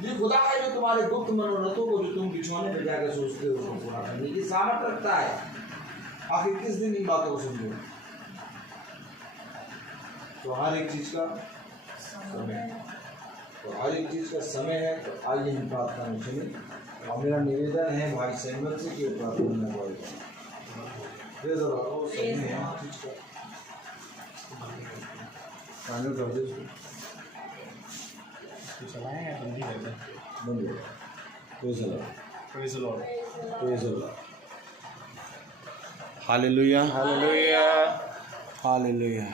ये खुदा है जो तुम्हारे गुप्त मनोरथों को जो तुम बिछौने पे जाकर सोचते हो उसको पूरा करने की सामर्थ रखता है। आखिर किस दिन इन बातों को समझो? तो हर एक चीज का समय, तो हर एक चीज का समय है। तो आइए हम प्रार्थना में चलें, और मेरा निवेदन है भाई सैमुअल से कि प्रार्थना में हालेलुया, हालेलुया, हालेलुया।